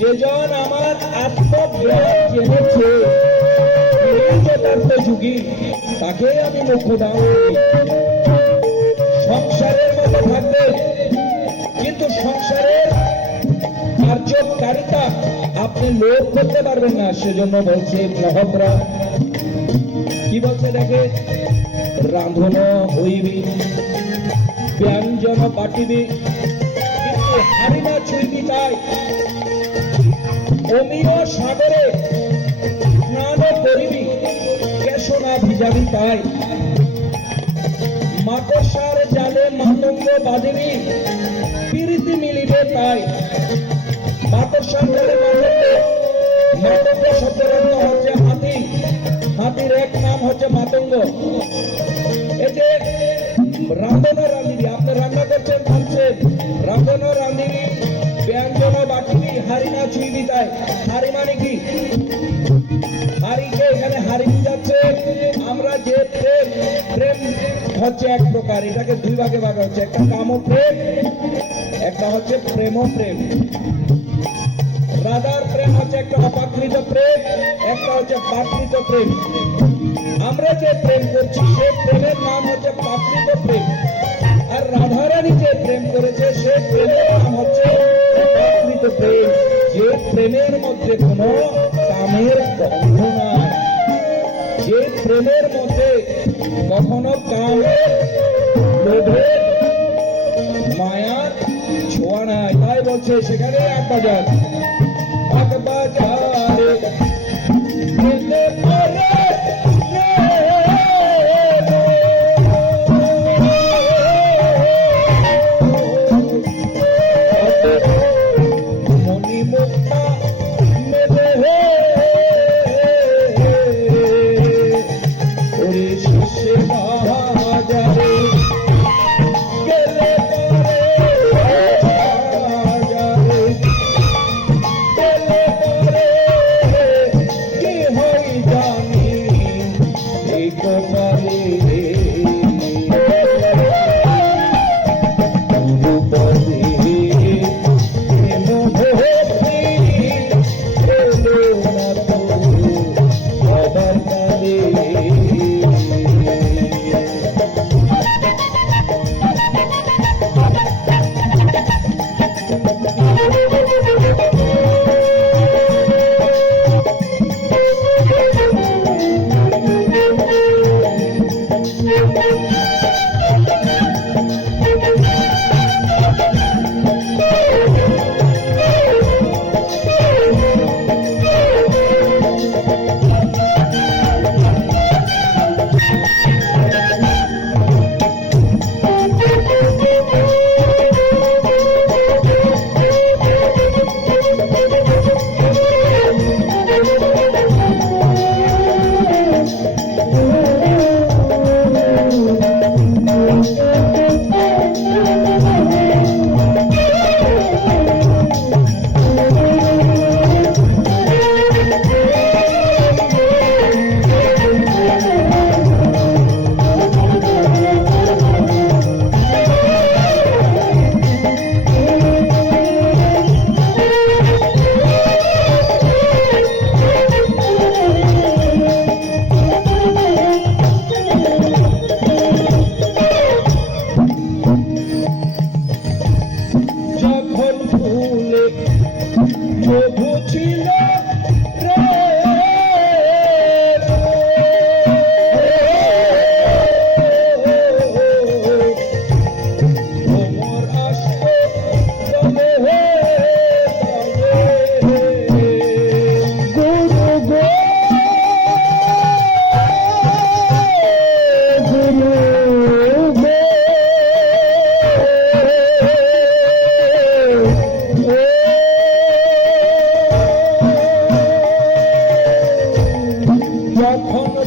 যেজন আমার আত্মজ্ঞান জেনেছে, এই যথার্থ যুগী, তাকে আমি মুখ্য দান করি। সংসারের মধ্যে থাকবে, কিন্তু সংসারের কার্যকারিতা আপনি লোপ করতে পারবেন না। সেজন্য বলছে গ্রাহকরা কি বলছে দেখে, রাঁধন হইবি, ব্যঞ্জন পাঠিবি, কিন্তু হারিমা ছুঁইবি তাই। অমিয় সাগরে স্নান করিবি, কেশনা ভিজাবি তাই। মাকড়সার জালে মাতঙ্গ বাঁধিবি, প্রীতি মিলিবে তাই। মাকড়সার জালে মাতঙ্গ, মাতঙ্গ শব্দের অর্থ হচ্ছে হাতি, হাতির এক নাম হচ্ছে মাতঙ্গ। এই যে রাঁধন রাঁধিবি, আপনি রান্না করছেন, খাচ্ছেন, রাঁধন রাঁধিবি, ব্যঞ্জন বাটিবি, হাড়ি না ছুঁইবি তাই। হাড়ি মানে কি? হাড়িকে এখানে হাড়ি বুঝাচ্ছে। আমরা যে প্রেম, প্রেম হচ্ছে এক প্রকার, এটাকে দুই ভাগে ভাগ হচ্ছে, একটা কাম প্রেম, একটা হচ্ছে প্রেম প্রেম। রাধার প্রেম হচ্ছে একটা অপাকৃত প্রেম, একটা হচ্ছে প্রাকৃত প্রেম। আমরা যে প্রেম করছি সে প্রেমের নাম হচ্ছে প্রাকৃত প্রেম, আর রাধারানী যে প্রেম করেছে সে প্রেমের নাম হচ্ছে প্রাকৃত প্রেম, যে প্রেমের মধ্যে কোনো কামের গন্ধ নাই, যে প্রেমের মধ্যে কখনো কামের, লোভের, মায়ার ছোঁয়া নাই। তাই বলছে সেখানে এক বাজার, এক বাজারে যেতে পারে মণিমুক্তা মেলে ওরে শিষ্যে বাজারে গেলে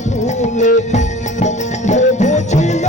ফুলে বুঝিল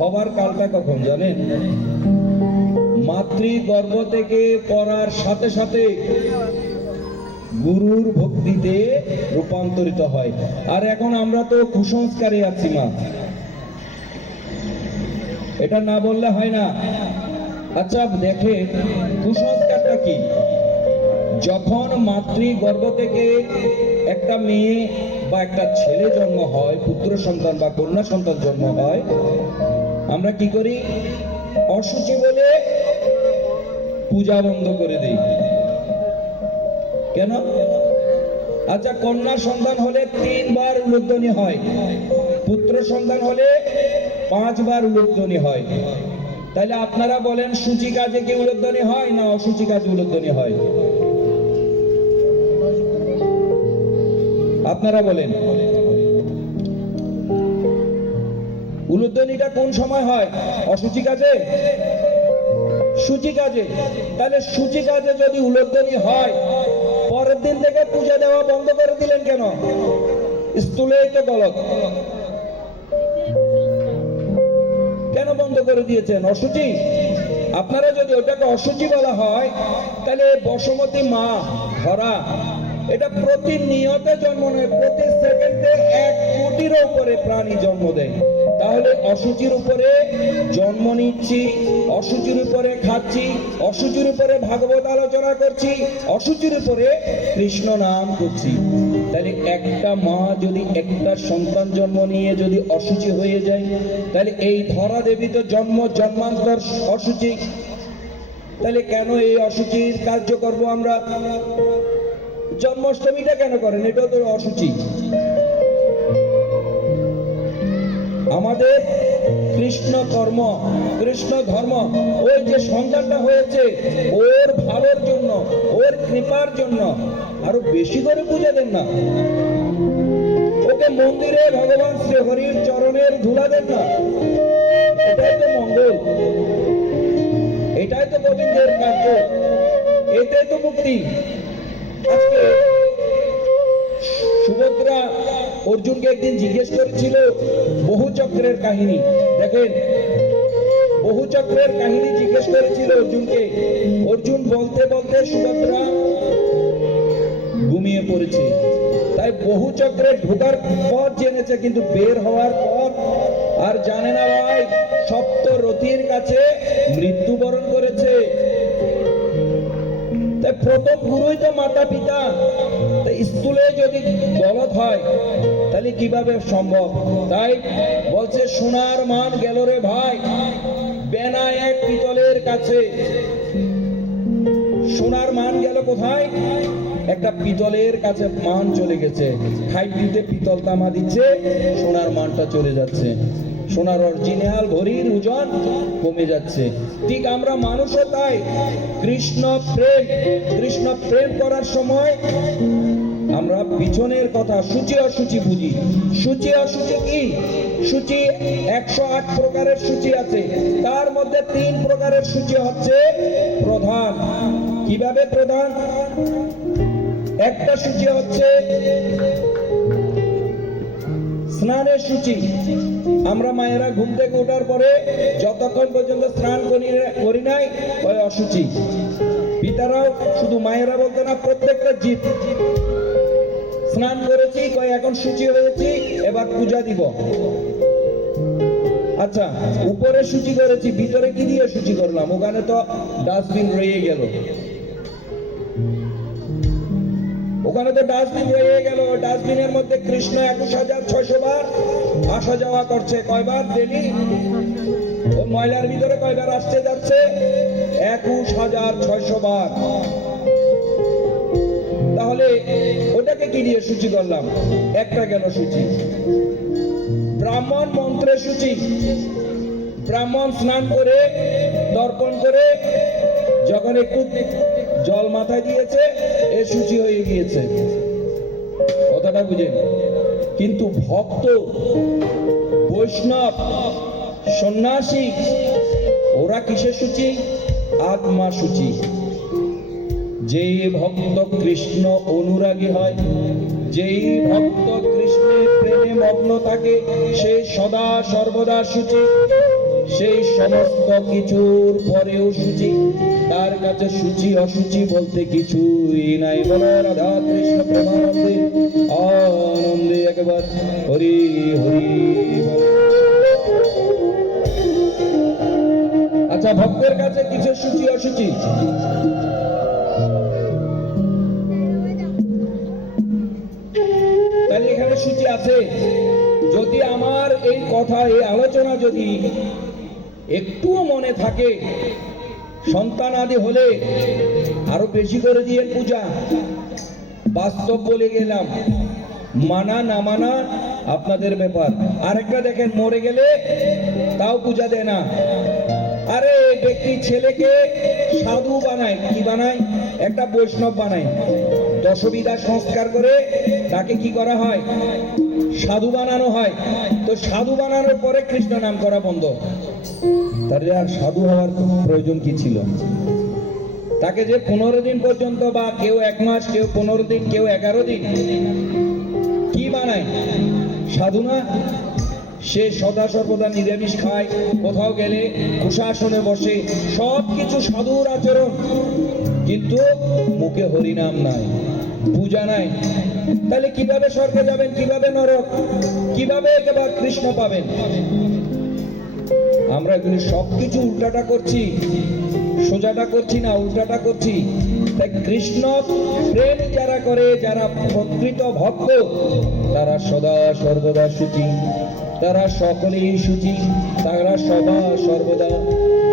হবার কালটা কখন জানেন? মাতৃগর্ভ থেকে পড়ার সাথে সাথে গুরুর ভক্তিতে রূপান্তরিত হয়। আর এখন আমরা তো কুসংস্কারে আছি মা, এটা না বললে হয় না। আচ্ছা দেখে কুসংস্কারটা কি? যখন মাতৃগর্ভ থেকে একটা মেয়ে বা একটা ছেলে জন্ম হয়, পুত্র সন্তান বা কন্যা সন্তান জন্ম হয়, আমরা কি করি? অশুচি বলে পূজা বন্ধ করে দিই। কেন? আচ্ছা কন্যা সন্তান হলে 3 বার উলুধ্বনি হয়, পুত্র সন্তান হলে 5 বার উলুধ্বনি হয়। তাহলে আপনারা বলেন সূচি কাজে কি উলুধ্বনি হয় না অসুচি কাজে উলুধ্বনি হয়? আপনারা বলেন উলুধ্বনিটা কোন সময় হয়? অসুচি কাজে, সূচি কাজে। তাহলে সূচি কাজে যদি উলুধ্বনি হয়, পরের দিন থেকে পূজা দেওয়া বন্ধ করে দিলেন কেন? স্থূলেই তো গলত। কেন বন্ধ করে দিয়েছেন? অসুচি। আপনারা যদি ওটাকে অসুচি বলা হয়, তাহলে বসুমতী মা ধরা এটা প্রতিনিয়ত জন্ম নেয়, প্রতি সেকেন্ডে 1 কোটির উপরে প্রাণী জন্ম দেয়। তাহলে অসুচির উপরে জন্ম নিচ্ছি, অসুচির উপরে খাচ্ছি, অসুচির উপরে ভাগবত আলোচনা করছি, অসুচির উপরে কৃষ্ণ নাম করছি। তাহলে একটা মা যদি একটা সন্তান জন্ম নিয়ে যদি অসুচি হয়ে যায়, তাহলে এই ধরা দেবী তো জন্ম জন্মান্তর অসুচি। তাহলে কেন এই অসুচির কার্য করব আমরা? জন্মাষ্টমীটা কেন করেন? এটাও তো অসুচি। আমাদের কৃষ্ণ কর্ম, কৃষ্ণ ধর্ম, ওই যে সন্তানটা হয়েছে ওর ভালোর জন্য, ওর কৃপার জন্য আরো বেশি করে পূজা দেন না। ওকে মন্দিরে ভগবান শ্রী হরির চরণের ধুলা দেন না। এটাই তো মঙ্গল, এটাই তো গোবিন্দের কার্য, এটাই তো মুক্তি। আজকে সুভদ্রা অর্জুনকে একদিন জিজ্ঞেস করেছিল বহু চক্রের কাহিনী। দেখেন, বহু চক্রের কাহিনী জিজ্ঞেস করেছিল অর্জুনকে। অর্জুন বলতে বলতে সুভদ্রা ঘুমিয়ে পড়েছে। তাই বহু চক্রে ঢোকার পথ জেনেছে, কিন্তু বের হওয়ার পথ আর জানে না। ভাই, সপ্তরথীর কাছে মৃত্যুবরণ করেছে। তাই প্রথম গুরুই তো মাতা পিতা। তাই স্থূলে যদি গলত হয় তাহলে কিভাবে সম্ভব? তাই বলছে সোনার মান গেল রে ভাই বেনা এক পিতলের কাছে। সোনার মান গেল কোথায়? একটা পিতলের কাছে মান চলে গেছে। খাইটিতে পিতল তামা দিচ্ছে, সোনার মানটা চলে যাচ্ছে। সোনার অরিজিনাল ভরির ওজন কমে যাচ্ছে। ঠিক আমরা মানুষও তাই। কৃষ্ণ প্রেম করার সময় আমরা পিছনের কথা সূচি অসুচি বুঝি। সূচি অসুচি কি? সূচি 108 প্রকারের সূচি আছে, তার মধ্যে 3 প্রকারের সূচি হচ্ছে প্রধান। কিভাবে প্রধান? একটা সূচি হচ্ছে স্নানের সূচি। আমরা মায়েরা ঘুম থেকে ওঠার পরে যতক্ষণ পর্যন্ত স্নান করি নাই ওই অসুচি। পিতারাও, শুধু মায়েরা বলতে না, প্রত্যেকটা জীব স্নান করেছি, কয় এখন সূচি হয়েছি, এবার পূজা দিব। আচ্ছা, উপরে সূচি করেছি, ভিতরে কি দিয়ে সূচি করলাম? ওখানে তো ডাস্টবিন রয়ে গেল, ওখানে তো ডাস্টবিন রয়ে গেল। ডাস্টবিনের মধ্যে কৃষ্ণ 21,600 বার আসা যাওয়া করছে। কয়বার ডেলি? ও ময়লার ভিতরে কয়বার আসতে যাচ্ছে? 21,600 বার। তাহলে ওটাকে কি দিয়ে সূচি করলাম? একটা গেল সূচি। ব্রাহ্মণ মন্ত্রের সূচি। ব্রাহ্মণ স্নান করে, দর্পণ করে, যখন একটু জল মাথায় দিয়েছে, এ সূচি হয়ে গিয়েছে। কথাটা বুঝেন? কিন্তু ভক্ত, বৈষ্ণব, সন্ন্যাসী, ওরা কিসের সূচি? আত্মা সূচি। যে ভক্ত কৃষ্ণ অনুরাগী হয়, যেই ভক্ত কৃষ্ণের প্রেমে মগ্ন থাকে, সে সদা সর্বদা সূচি। সেই সমস্ত কিছুর পরেও সূচি। তার কাছে সূচি অসুচি বলতে কিছুই নাই। বলো রাধা কৃষ্ণ প্রেমানন্দে, আনন্দে একবার হরি হরি। আচ্ছা, ভক্তের কাছে কিছু সূচি অসুচি? তাহলে এখানে সূচি আছে। যদি আমার এই কথা, এই আলোচনা যদি একটুও মনে থাকে, সন্তান আদি হলে আরো বেশি করে দিয়ে পূজা। বাস্তব বলে গেলাম, মানা না মানা আপনাদের ব্যাপার। আরেকটা দেখেন, মরে গেলে তাও পূজা দেয় না। আরে ব্যক্তি ছেলেকে সাধু বানায়, কি বানায়? একটা বৈষ্ণব বানায়। দশবিধা সংস্কার করে তাকে কি করা হয়? সাধু বানানো হয়। তো সাধু বানানোর পরে কৃষ্ণ নাম করা বন্ধ। তাহলে আর সাধু হওয়ার প্রয়োজন কি ছিল? তাকে যে 15 দিন পর্যন্ত, বা কেউ 1 মাস, কেউ 15 দিন, কেউ 11 দিন কি বানায়? সাধু না? সে সদা সর্বদা নিরামিষ খায়, কোথাও গেলে কুশাসনে বসে, সবকিছু সাধুর আচরণ, কিন্তু মুখে হরিনাম নাই, পূজা নাই। তাহলে কিভাবে স্বর্গে যাবেন? কিভাবে নরক? কিভাবে একেবারে কৃষ্ণ পাবেন? আমরা এগুলি সবকিছু উল্টাটা করছি, সোজাটা করছি না, উল্টাটা করছি। তাই কৃষ্ণ প্রেম যারা করে, যারা প্রকৃত ভক্ত, তারা সদা সর্বদা সূচি, তারা সকলেই সূচি। তারা সদা সর্বদা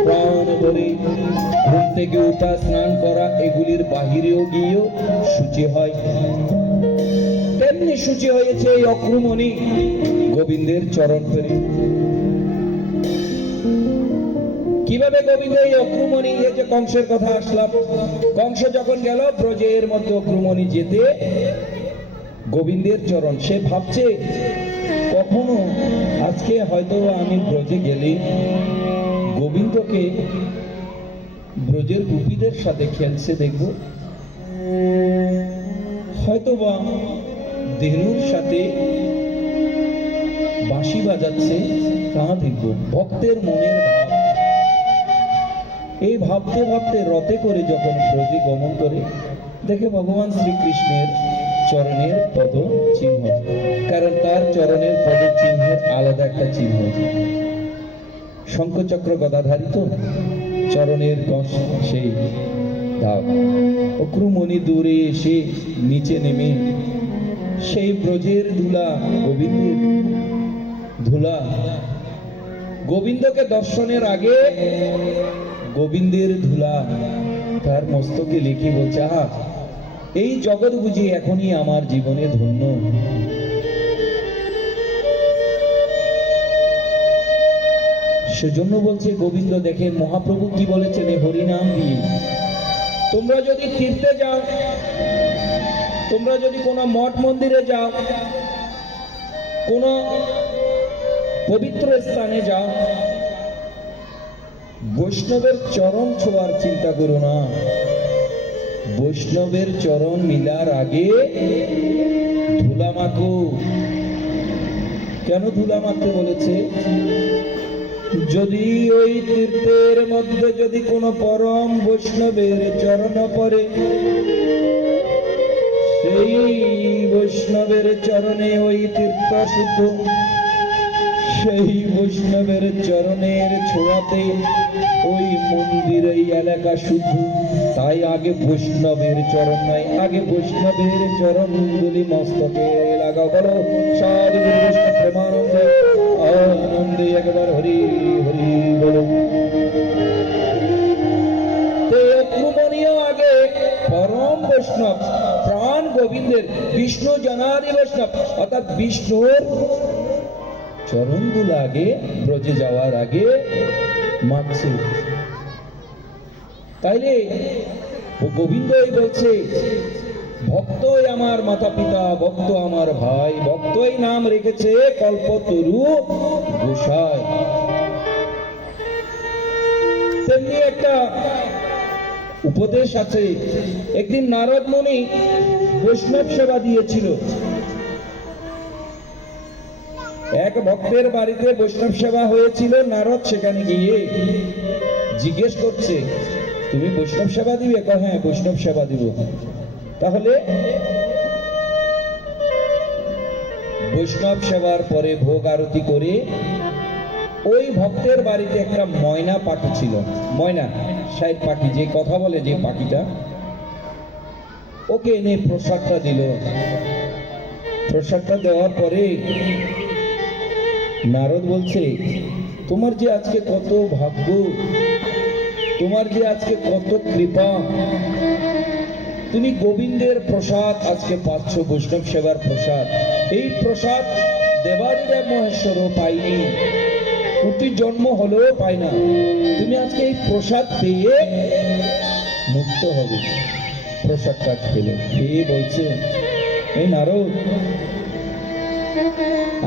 প্রাণ ধরে ঘুম থেকে উঠা, স্নান করা, এগুলির বাহিরেও গিয়েও সূচি হয়। তেমনি সূচি হয়েছে এই অক্রুমণি গোবিন্দের চরণ ধরে। কিভাবে গোবিন্দ এই অক্রুমণি? এই যে কংসের কথা আসলাম, কংস যখন গেল ব্রজের মধ্যে অক্রুমণি যেতে, গোবিন্দের চরণ, সে ভাবছে কখনো আজকে হয়তো আমি ব্রজে গেলে গোবিন্দকে ব্রজের গোপীদের সাথে খেলছে দেখব, হয়তো বা ধেনুর সাথে বাঁশি বাজাচ্ছে, তা দেখব। ভক্তের মনের ভাব। এই ভাবতে ভাবতে রথে করে যখন ব্রজে গমন করে, দেখে ভগবান শ্রীকৃষ্ণের চরণের পদ চিহ্ন, কারণ তার চরণের পদ চিহ্নের আলাদা একটা চিহ্ন, শঙ্খচক্র গদাধারী তো চরণের সেই ধাপ। অক্রুমণি দূরে এসে নিচে নেমে সেই ব্রজের ধুলা, গোবিন্দের ধুলা, গোবিন্দকে দর্শনের আগে গোবিন্দের ধুলা তার মস্তকে লিখে বলছে, আহা, এই জগৎ বুঝি এখনই আমার জীবনে ধন্য। সেজন্য বলছে গোবিন্দ, দেখেন মহাপ্রভু কি বলেছেন এই হরিনাম দিয়ে, তোমরা যদি তীর্থে যাও, তোমরা যদি কোনো মঠ মন্দিরে যাও, কোনো পবিত্র স্থানে যাও, বৈষ্ণবের চরণ ছোঁয়ার চিন্তা করো না। বৈষ্ণবের চরণ মিলার আগে ধুলা মাখো। কেন ধুলা মাখতে বলেছে? যদি ওই তীর্থের মধ্যে যদি কোনো পরম বৈষ্ণবের চরণ পড়ে, সেই বৈষ্ণবের চরণে ওই তীর্থ শুদ্ধ, সেই বৈষ্ণবের চরণের ছোঁয়াতে ওই মন্দির, এই এলাকা শুদ্ধ। তাই আগে বৈষ্ণবের চরণ নাই, আগে বৈষ্ণবের চরণ ধুলি মস্তকে লাগাও। বলো সাধু কৃষ্ণ প্রেমানন্দে আনন্দে একবার হরি হরি বলো। আগে পরম বৈষ্ণব প্রাণ গোবিন্দের বিষ্ণু জনাদি বৈষ্ণব অর্থাৎ বিষ্ণুর চরণ দুল আগে ব্রজে যাওয়ার আগে মাখছে। তাইলে গোবিন্দই বলছে, ভক্তই আমার মাতা পিতা, ভক্ত আমার ভাই, ভক্তই নাম রেখেছে কল্পতরু গোসাই। তেমনি একটা উপদেশ আছে। একদিন নারদ মুনি বৈষ্ণব সেবা দিয়েছিল। এক ভক্তের বাড়িতে বৈষ্ণব সেবা হয়েছিল। নারদ সেখানে গিয়ে জিজ্ঞেস করছে, তুমি বৈষ্ণব সেবা দিবে? হ্যাঁ, বৈষ্ণব সেবা দিব। তাহলে বৈষ্ণব সেবার পরে ভোগ আরতি করে ওই ভক্তের বাড়িতে একটা ময়না পাখি ছিল। ময়না সাইড পাখি, যে কথা বলে যে পাখিটা, ওকে এনে প্রসাদটা দিল। প্রসাদটা দেওয়ার পরে নারদ বলছে, তোমার যে আজকে কত ভাগ্য, তোমার যে আজকে কত কৃপা, তুমি গোবিন্দের প্রসাদ আজকে পাচ্ছ, বৈষ্ণব সেবার প্রসাদ। এই প্রসাদ দেবাদিদেব মহেশ্বরও পাইনি, কোটি জন্ম হলেও পায় না। তুমি আজকে এই প্রসাদ পেয়ে মুক্ত হবে। প্রসাদটা খেলে খেয়ে বলছে, এই নারদ,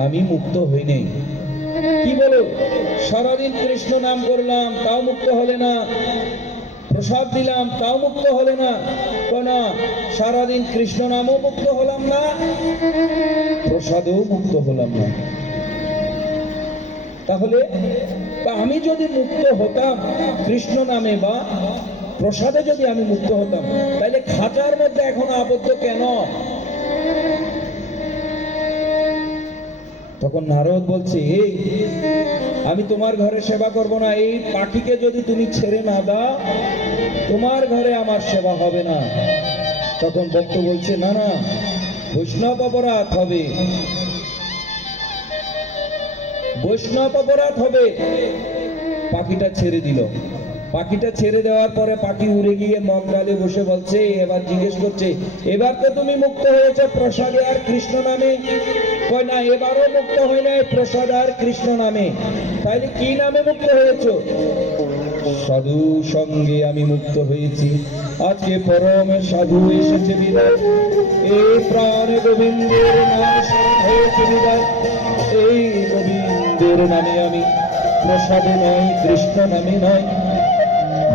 আমি মুক্ত হই নাই। কি বলো? সারাদিন কৃষ্ণ নাম করলাম, তাও মুক্ত হলে না। প্রসাদ দিলাম, তাও মুক্ত হলে না। না, সারাদিন কৃষ্ণ নামও মুক্ত হলাম না, প্রসাদও মুক্ত হলাম না। তাহলে আমি যদি মুক্ত হতাম কৃষ্ণ নামে বা প্রসাদে, যদি আমি মুক্ত হতাম, তাহলে খাঁচার মধ্যে এখন আবদ্ধ কেন? তখন নারদ বলছে, এই আমি তোমার ঘরে সেবা করব না। এই পাখিকে যদি তুমি ছেড়ে না দাও, তোমার ঘরে আমার সেবা হবে না। তখন ভক্ত বলছে, না না, বৈষ্ণব অপরাধ হবে, বৈষ্ণব অপরাধ হবে। পাখিটা ছেড়ে দিল। পাখিটা ছেড়ে দেওয়ার পরে পাখি উড়ে গিয়ে মগডালে বসে বলছে, এবার জিজ্ঞেস করছে, এবার তো তুমি মুক্ত হয়েছে প্রসাদে আর কৃষ্ণ নামে? কয় না, এবারও মুক্ত হয় নাই প্রসাদ আর কৃষ্ণ নামে। তাইলে কি নামে মুক্ত হয়েছ? সাধু সঙ্গে আমি মুক্ত হয়েছি। আজকে পরম সাধু এসেছে বিদায়, এই প্রাণ গোবিন্দের নাম শরণ হয়েছে বিদায়। এই গোবিন্দের নামে আমি, প্রসাদে নয়, কৃষ্ণ নামে নয়,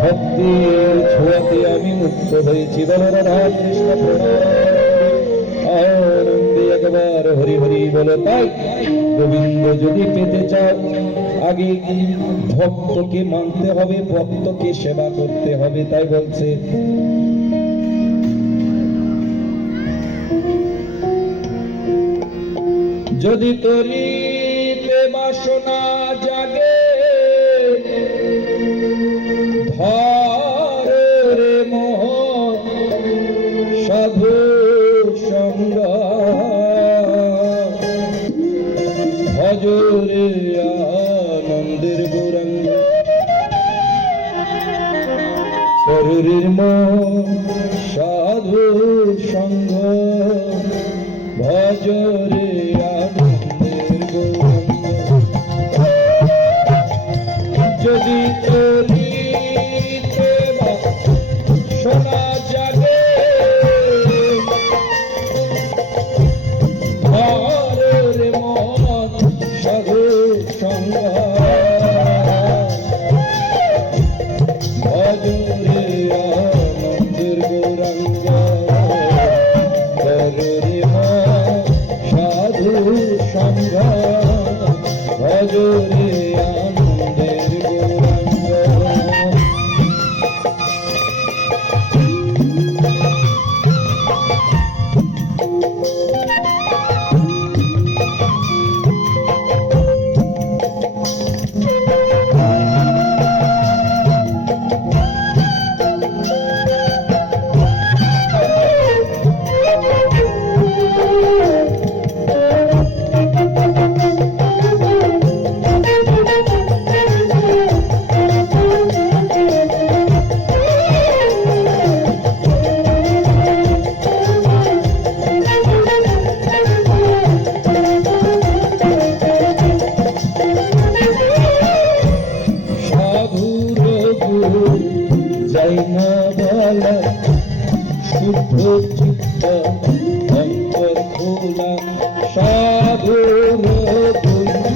ভক্তির ছোঁয়াতে আমি মুক্ত হয়েছি। বলো রাধা কৃষ্ণ আনন্দে একবার হরি হরি বলো। তাই গোবিন্দ যদি পেতে চাও, আগে ভক্তকে মানতে হবে, ভক্তকে সেবা করতে হবে। তাই বলছে, যদি করিতে বাসনা জাগে, ধরে মোহ সাধু সঙ্গ, ভজরে আনন্দের গৌরাঙ্গ, শরীর মোহ সাধু সঙ্গ, ভজরে আনন্দের গৌরাঙ্গ। যদি চলিতে শোনা জাগে, ভজরে আনন্দের গৌরাঙ্গ। যাই না বলা শুদ্ধ চিত্ত অন্তর খোলা সাধুর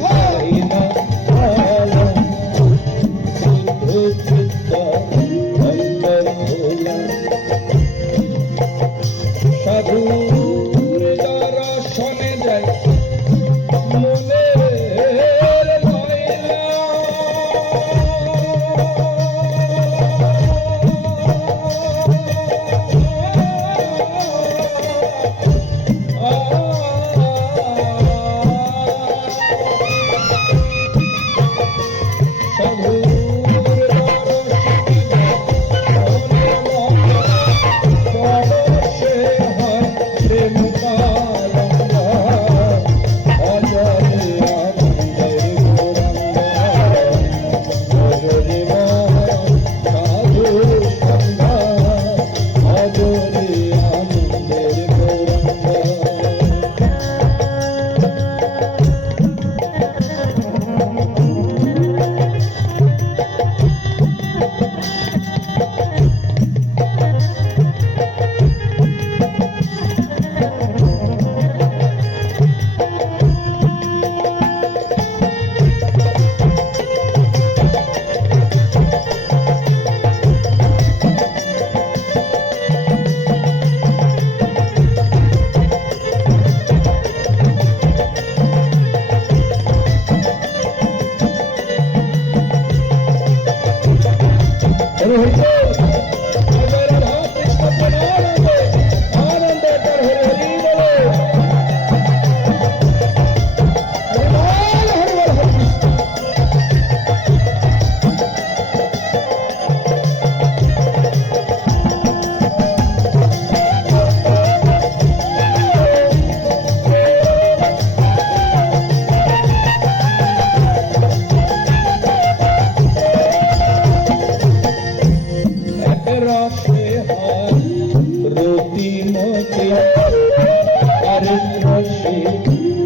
যাই না বলা শুদ্ধ চিত্ত অন্তর খোলা সাধুর দর্শনে যাই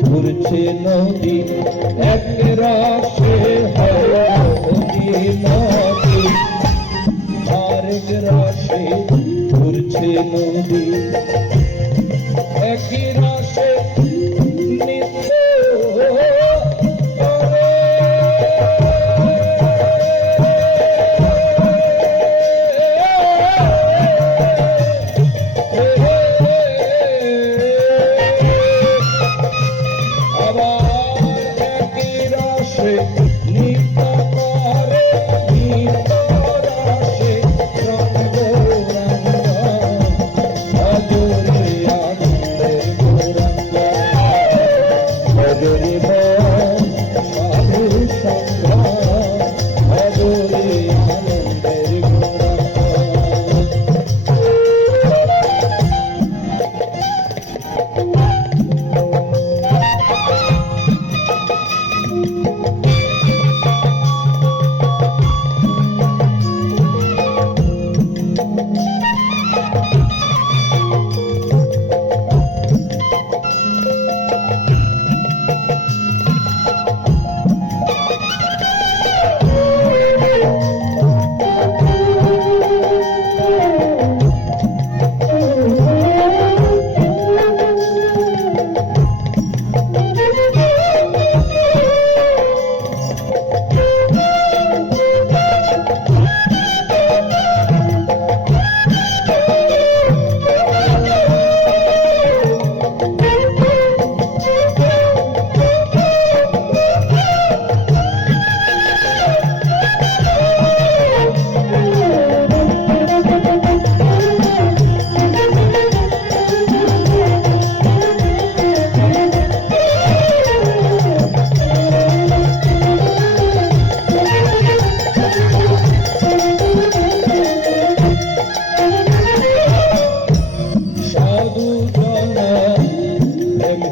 ঘুরছে নদী এক রাশে নদী নদী আরেক রাশে ঘুরছে নদী একই রাশে নিত্য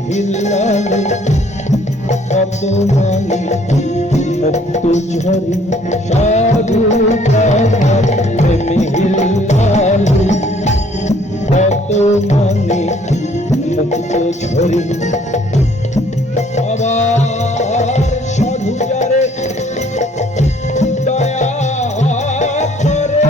হিল্লালে কত মানে মুক্ত ঝরে সাধু প্রেমে হিল্লালে কত মানে মুক্ত ঝরে আবার সাধু যারে দয়া করে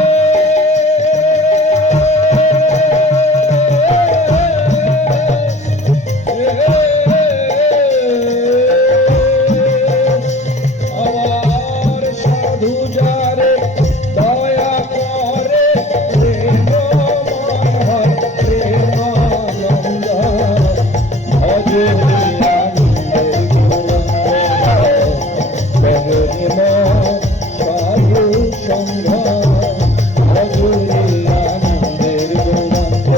আবার সাধু যারে দয়া করে প্রেমানন্দ ভজে সাধু সঙ্গ ভজে আনন্দের গৌরাঙ্গ।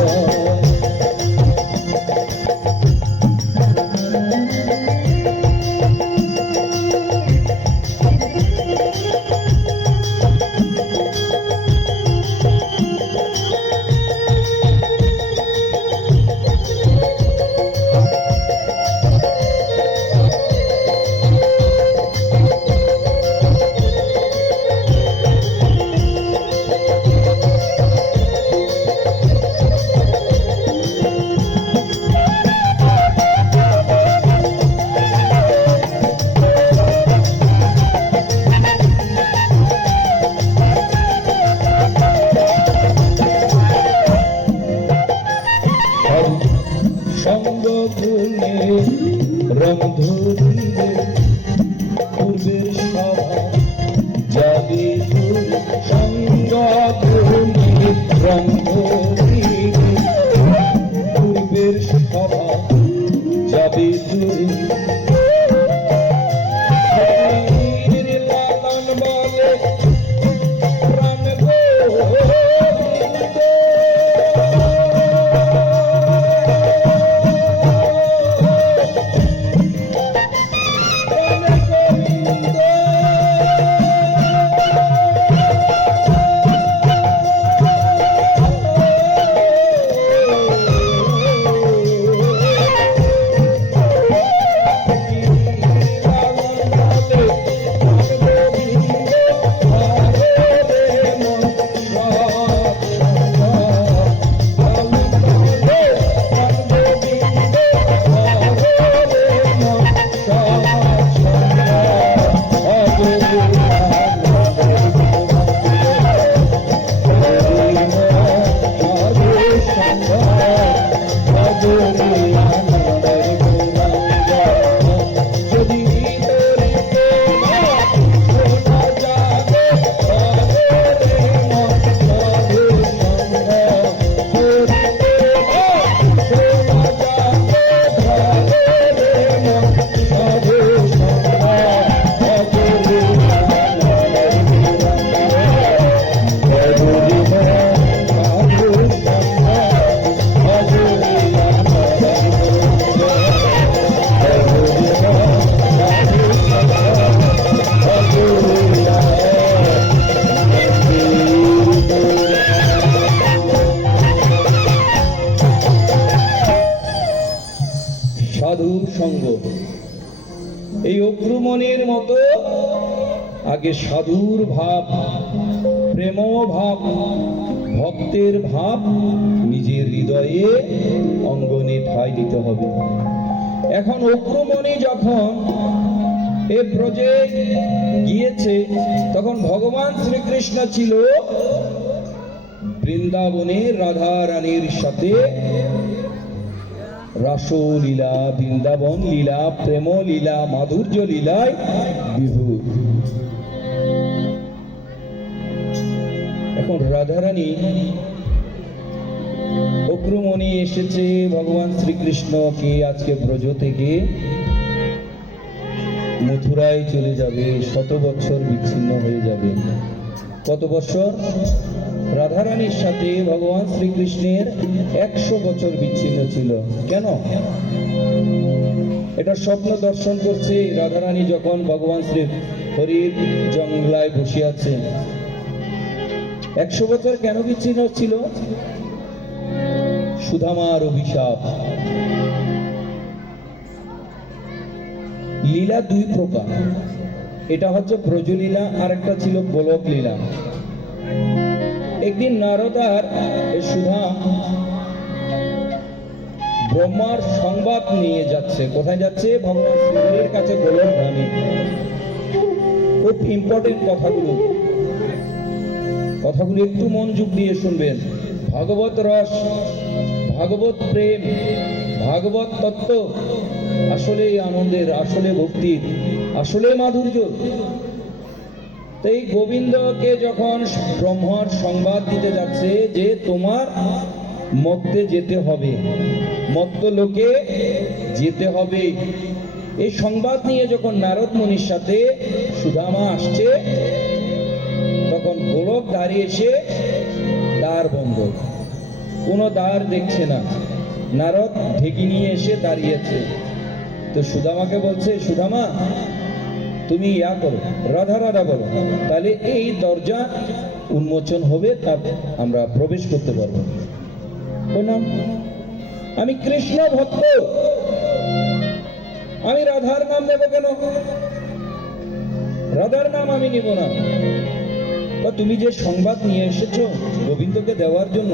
সঙ্গ গুণে রং ধরিবে পূর্বের সভা যাবে দূর সঙ্গ গুণে রং ধরিবে পূর্বের সভা যাবে দূরে হরির লালন বলে প্রাণ গোবিন্দ সাধু সঙ্গ এই অগ্রমণের মতো আগে সাধুর ভাব প্রেম ভাব ভক্তের ভাব নিজের হৃদয়ে অঙ্গনে ঠাঁই দিতে হবে। এখন অগ্রমণি যখন এ ব্রজে গিয়েছে তখন ভগবান শ্রীকৃষ্ণ ছিল বৃন্দাবনে রাধা রানীর সাথে রাসলীলা বৃন্দাবন লীলা প্রেম লীলা মাধুর্য লীলায় বিভোর। এখন রাধারানী অগ্রমণি এসেছে ভগবান শ্রীকৃষ্ণকে আজকে ব্রজ থেকে মথুরায় চলে যাবে, 100 বছর বিচ্ছিন্ন হয়ে যাবে। কত বছর? রাধারানীর সাথে ভগবান শ্রীকৃষ্ণের 100 বছর বিচ্ছিন্ন ছিল। কেন? এটা স্বপ্ন দর্শন করছে রাধারানী যখন ভগবান শ্রী হরির জঙ্গলায় বসে আছে। 100 বছর কেন বিচ্ছিন্ন ছিল? সুদামার অভিশাপ। লীলা দুই প্রকার, এটা হচ্ছে ব্রজলীলা আর একটা ছিল গোলক লীলা। একদিন নারদ আর সুধা ব্রহ্মার সংবাদ নিয়ে যাচ্ছে। কোথায় যাচ্ছে? ভগবান শ্রীহরির কাছে, গোলক ধামে। খুব ইম্পর্টেন্ট কথাগুলো একটু মনোযোগ দিয়ে শুনবেন। ভাগবত রস, ভাগবত প্রেম, ভাগবত তত্ত্ব আসলে আনন্দের, আসলে ভক্তির, আসলে মাধুর্য। তো এই গোবিন্দকে যখন ব্রহ্মার সংবাদ দিতে যাচ্ছে যে তোমার মর্তে যেতে হবে, মর্ত লোকে যেতে হবে, এই সংবাদ নিয়ে যখন নারদ মুনির সাথে সুদামা আসছে, তখন গোলক দাঁড়িয়ে এসে দ্বার বন্ধ, কোনো দ্বার দেখছে না। নারদ ঢেকি নিয়ে এসে দাঁড়িয়েছে। তো সুদামাকে বলছে, সুদামা তুমি ইয়া করো, রাধা রাধা বলো, তাহলে এই দরজা উন্মোচন হবে, তা আমরা প্রবেশ করতে পারবো। বললাম আমি কৃষ্ণ ভক্ত, আমি রাধার নাম নেব কেন? রাধার নাম আমি নিব না। তুমি যে সংবাদ নিয়ে এসেছো গোবিন্দকে দেওয়ার জন্য,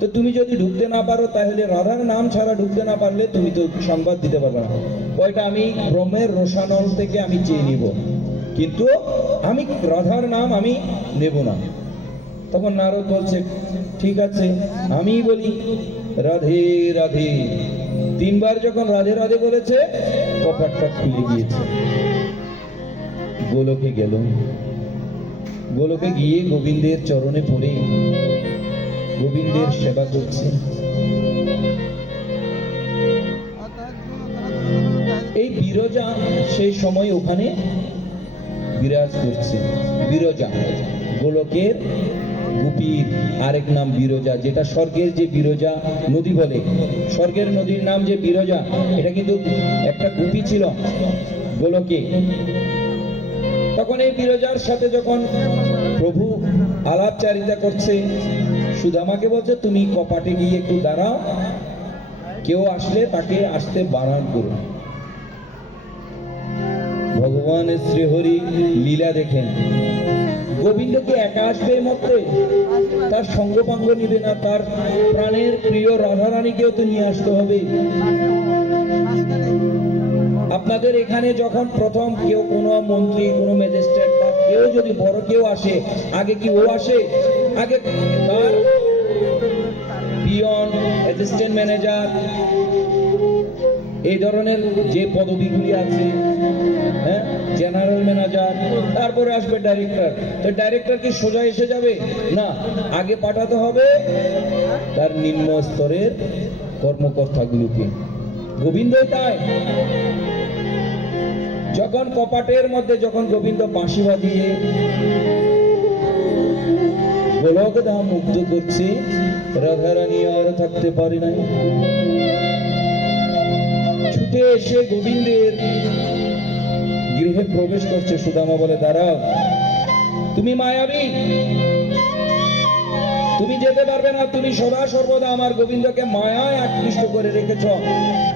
তো তুমি যদি ঢুকতে না পারো, তাহলে রাধার নাম ছাড়া ঢুকতে না পারলে তুমি তো সংবাদ দিতে পারবে না। ওইটা আমি ব্রহ্মের রসানল থেকে আমি চেয়ে নিব, কিন্তু আমি রাধার নাম আমি নেব না। তখন নারদ বলছে, ঠিক আছে আমি বলি রাধে রাধে। তিনবার যখন রাধে রাধে বলেছে, কপাটটা খুলে গিয়েছে। গোলকে গেল, গোলকে গিয়ে গোবিন্দের চরণে পড়ে গোবিন্দের সেবা করছে। এই বিরজা সেই সময় ওখানে বিরাজ করছে। বিরজা গোলকের গোপীর আরেক নাম বিরজা, যেটা স্বর্গের যে বিরজা নদী বলে, স্বর্গের নদীর নাম যে বিরজা, এটা কিন্তু একটা গোপী ছিল গোলকে। তখন এই বিরজার সাথে যখন প্রভু আলাপচারিতা করছে, সুদামাকে বলছে তুমি কপাটে গিয়ে একটু দাঁড়াও, কেউ আসলে তাকে আসতে বারণ করো। ভগবান শ্রীহরি লীলা দেখেন, গোবিন্দকে একা আসবে মতে, তার সঙ্গপাঙ্গ নিবে না, তার প্রাণের প্রিয় রাধারানীকেও তো নিয়ে আসতে হবে। আপনাদের এখানে যখন প্রথম কেউ কোনো মন্ত্রী, কোনো ম্যাজিস্ট্রেট বা কেউ যদি বড় কেউ আসে, আগে কি ও আসে? আগে তার পিয়ন, অ্যাসিস্ট্যান্ট ম্যানেজার, এই ধরনের যে পদবিগুলি আছে, হ্যাঁ, জেনারেল ম্যানেজার, তারপরে আসবে ডাইরেক্টর। তো ডাইরেক্টর কি সোজা এসে যাবে? না, আগে পাঠাতে হবে তার নিম্ন স্তরের কর্মকর্তাগুলোকে। গোবিন্দই তাই। যখন কপাটের মধ্যে যখন গোবিন্দ বাঁশি বাজিয়ে গোলক ধাম মুগ্ধ করছে, রাধারানী আর থাকতে পারে নাই, ছুটে এসে গোবিন্দের গৃহে প্রবেশ করছে। সুদামা বলে, দাঁড়াও, তুমি মায়াবী, তুমি যেতে পারবে না, তুমি সদা সর্বদা আমার গোবিন্দকে মায়ায় আকৃষ্ট করে রেখেছ,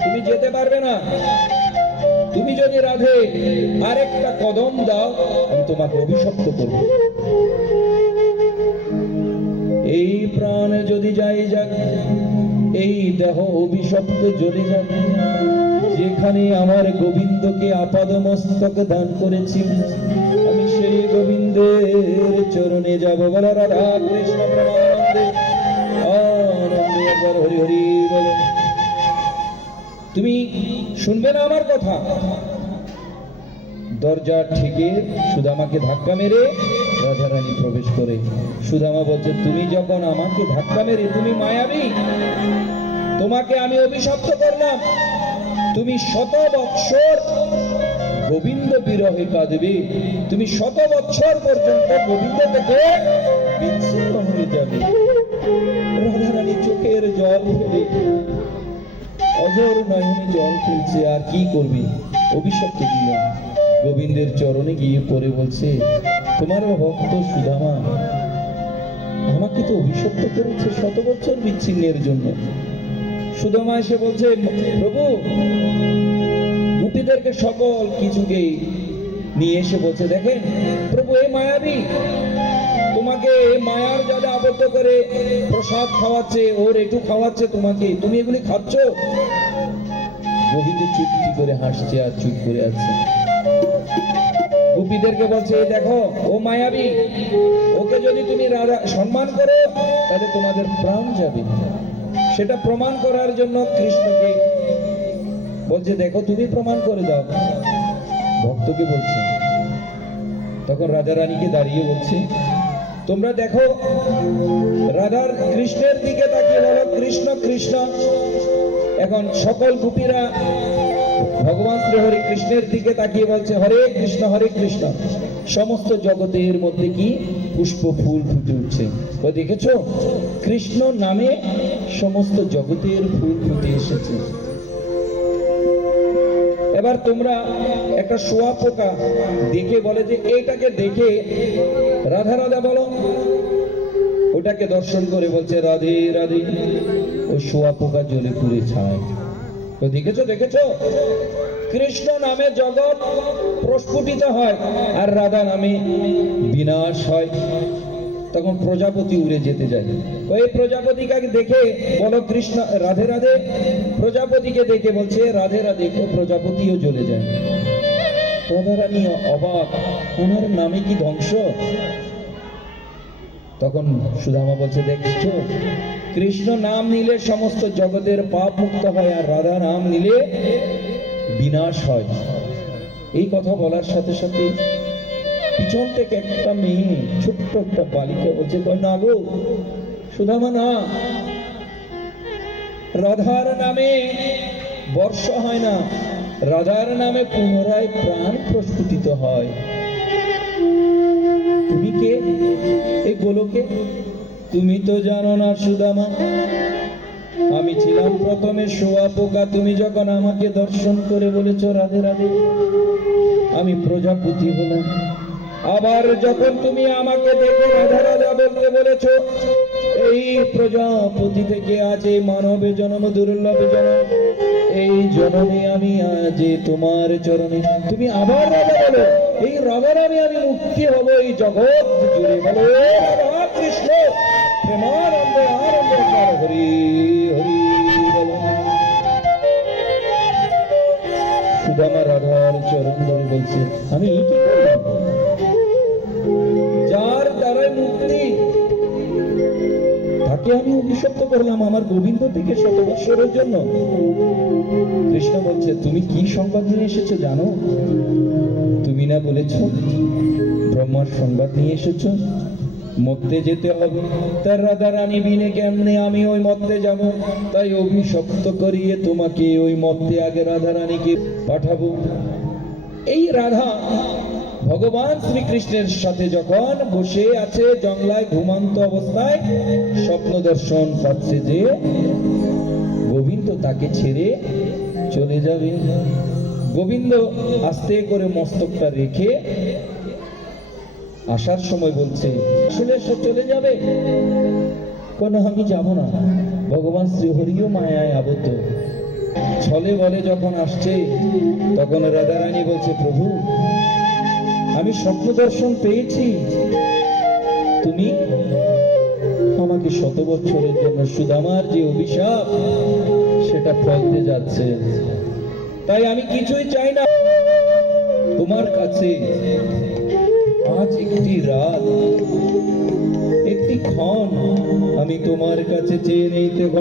তুমি যেতে পারবে না। তুমি যদি রাধে আরেকটা কদম দাও, আমি তোমাকে অভিশপ্ত করব। এই প্রাণ যদি যাই যাক, এই দেহ অভিশপ্ত জ্বলে যাক, যেখানে আমার গোবিন্দকে আপাদমস্তক দান করেছি, আমি সেই গোবিন্দের চরণে যাব। বলো রাধা কৃষ্ণ প্রেমানন্দে আনন্দে একবার হরি হরি বলো। তুমি শুনবে না আমার কথা? দরজা থেকে সুদামাকে ধাক্কা মেরে রাধারানী প্রবেশ করে। সুদামা বলছে, তুমি যখন আমাকে ধাক্কা মেরে, তুমি মায়াবী, তোমাকে আমি অভিশপ্ত করলাম, তুমি 100 বৎসর গোবিন্দ বিরহে কাঁদবে, তুমি 100 বৎসর পর্যন্ত গোবিন্দ থেকে বিচ্ছিন্ন হয়ে যাবে। রাধারানী চোখের জল ফেলে, অজর নয়নে জল ফেলছে, আর কি করবে? অভিশপ্ত দিল। গোবিন্দের চরণে গিয়ে পড়ে বলছে, তোমার ভক্ত সুদামা আমাকে তো অভিশপ্ত করেছে 100 বছর বিচ্ছিন্নের জন্য। সুদামা এসে বলছে, প্রভু গোপীদেরকে সকল কিছুকে নিয়ে এসে বলছে, দেখেন প্রভু এই মায়াবী, তোমাকে মায়ার জালে আবদ্ধ করে প্রসাদ খাওয়াচ্ছে, ওর একটু খাওয়াচ্ছে তোমাকে, তুমি এগুলি খাচ্ছ। গোবিন্দ চুপটি করে হাসছে আর চুপ করে আছে। গোপীদেরকে বলছে, এই দেখো ও মায়াবী, ওকে যদি তুমি রাধা সম্মান করো তাহলে তোমাদের প্রাণ যাবে। সেটা প্রমাণ করার জন্য কৃষ্ণকে বলছে, দেখো তুমি প্রমাণ করে দাও। ভক্তকে বলছে, তখন রাজা রানীকে দাঁড়িয়ে বলছে, তোমরা দেখো রাধার কৃষ্ণের দিকে তাকিয়ে বলো কৃষ্ণ কৃষ্ণ। এখন সকল গোপীরা ভগবান শ্রী হরে কৃষ্ণের দিকে তাকিয়ে বলছে হরে কৃষ্ণ হরে কৃষ্ণ। সমস্ত জগতের মধ্যে কি পুষ্প ফুল ফুটে উঠছে। ও দেখেছো, কৃষ্ণ নামে সমস্ত জগতের ফুল ফুটে এসেছে। এবার তোমরা একটা শোয়া পোকা দেখে বলে যে এইটাকে দেখে রাধা রাধা বলো। ওটাকে দর্শন করে বলছে রাধে রাধে। ও শোয়া পোকা জ্বলে পুড়ে ছায়। তো দেখেছো দেখেছো, কৃষ্ণ নামে জগৎ প্রস্ফুটিত হয় আর রাধা নামে বিনাশ হয়। তখন প্রজাপতি উড়ে যেতে যায়। ওই প্রজাপতিকে দেখে বলো কৃষ্ণ রাধে রাধে। প্রজাপতিকে দেখে বলছে রাধে রাধে। ও প্রজাপতিও জ্বলে যায়। রাধারানী অবাক, ওনার নামে কি ধ্বংস। তখন সুদামা বলছে, দেখছো কৃষ্ণ নাম নিলে সমস্ত জগতের পাপ মুক্ত হয় আর রাধা নাম নিলে বিনাশ হয়। এই কথা বলার সাথে সাথে পিছন থেকে একটা মেয়ে, ছোট্ট একটা বালিকা বলছে, না গো সুদামা না, রাধার নামে বর্ষা হয় না, রাধার নামে পুনরায় প্রাণ প্রস্ফুটিত হয়। তুমি কে এই গোলকে? তুমি তো জানো না সুদামা, আমি ছিলাম প্রথমে শোয়া পোকা। তুমি যখন আমাকে দর্শন করে বলেছো রাধে রাধে, আমি প্রজাপতি হলাম। আবার যখন তুমি আমাকে দেখে রাধা রাধা বলতে বলেছো, এই প্রজাপতি থেকে আজ এই মানবে জন্ম, দুর্লভে জন্ম, এই জন্মে আমি আজ তোমার চরণে। তুমি আবার রাধা বলো, এই রাধার আমি মুক্তি হব এই জগৎ জুড়ে। বলো রাধা কৃষ্ণ প্রেমানন্দে আনন্দ হরি হরি বলো। সুদামা রাধার চরণ ধরে বলছে, আমি কি করলাম? যার দ্বারাই মুক্তি তাকে আমি অভিশপ্ত করলাম আমার গোবিন্দ থেকে 100 বৎসরের জন্য। কৃষ্ণ বলছে, তুমি কি সংবাদ নিয়ে এসেছো জানো? তুমি না বলেছ ব্রহ্মার সংবাদ নিয়ে এসেছো, মর্তে যেতে হবে। তার রাধা রানী বিনে কেমনে আমি ওই মর্তে যাব? তাই অভিশপ্ত করিয়ে তোমাকে ওই মর্তে আগে রাধা রানীকে পাঠাবো। এই রাধা ভগবান শ্রীকৃষ্ণের সাথে যখন বসে আছে জংলায় ঘুমন্ত অবস্থায়, স্বপ্ন দর্শন পাচ্ছে যে গোবিন্দ তাকে ছেড়ে চলে যাবে। গোবিন্দ আস্তে করে মস্তকটা রেখে আসার সময় বলছে, আসলে সে চলে যাবে? কোনো আমি যাব না, ভগবান শ্রীহরিও মায়ায় আবদ্ধ। ছলে বলে যখন আসছে তখন রাধারানী বলছে, প্রভু আমি স্বপ্ন দর্শন পেয়েছি, তুমি আমাকে 100 বছরের জন্য সুদামার যে অভিশাপ সেটা ফলতে যাচ্ছে। তাই আমি কিছুই চাই না, তোমার কাছে আজ একটি রাত, একটি ক্ষণ আমি তোমার কাছে চেয়ে নিতে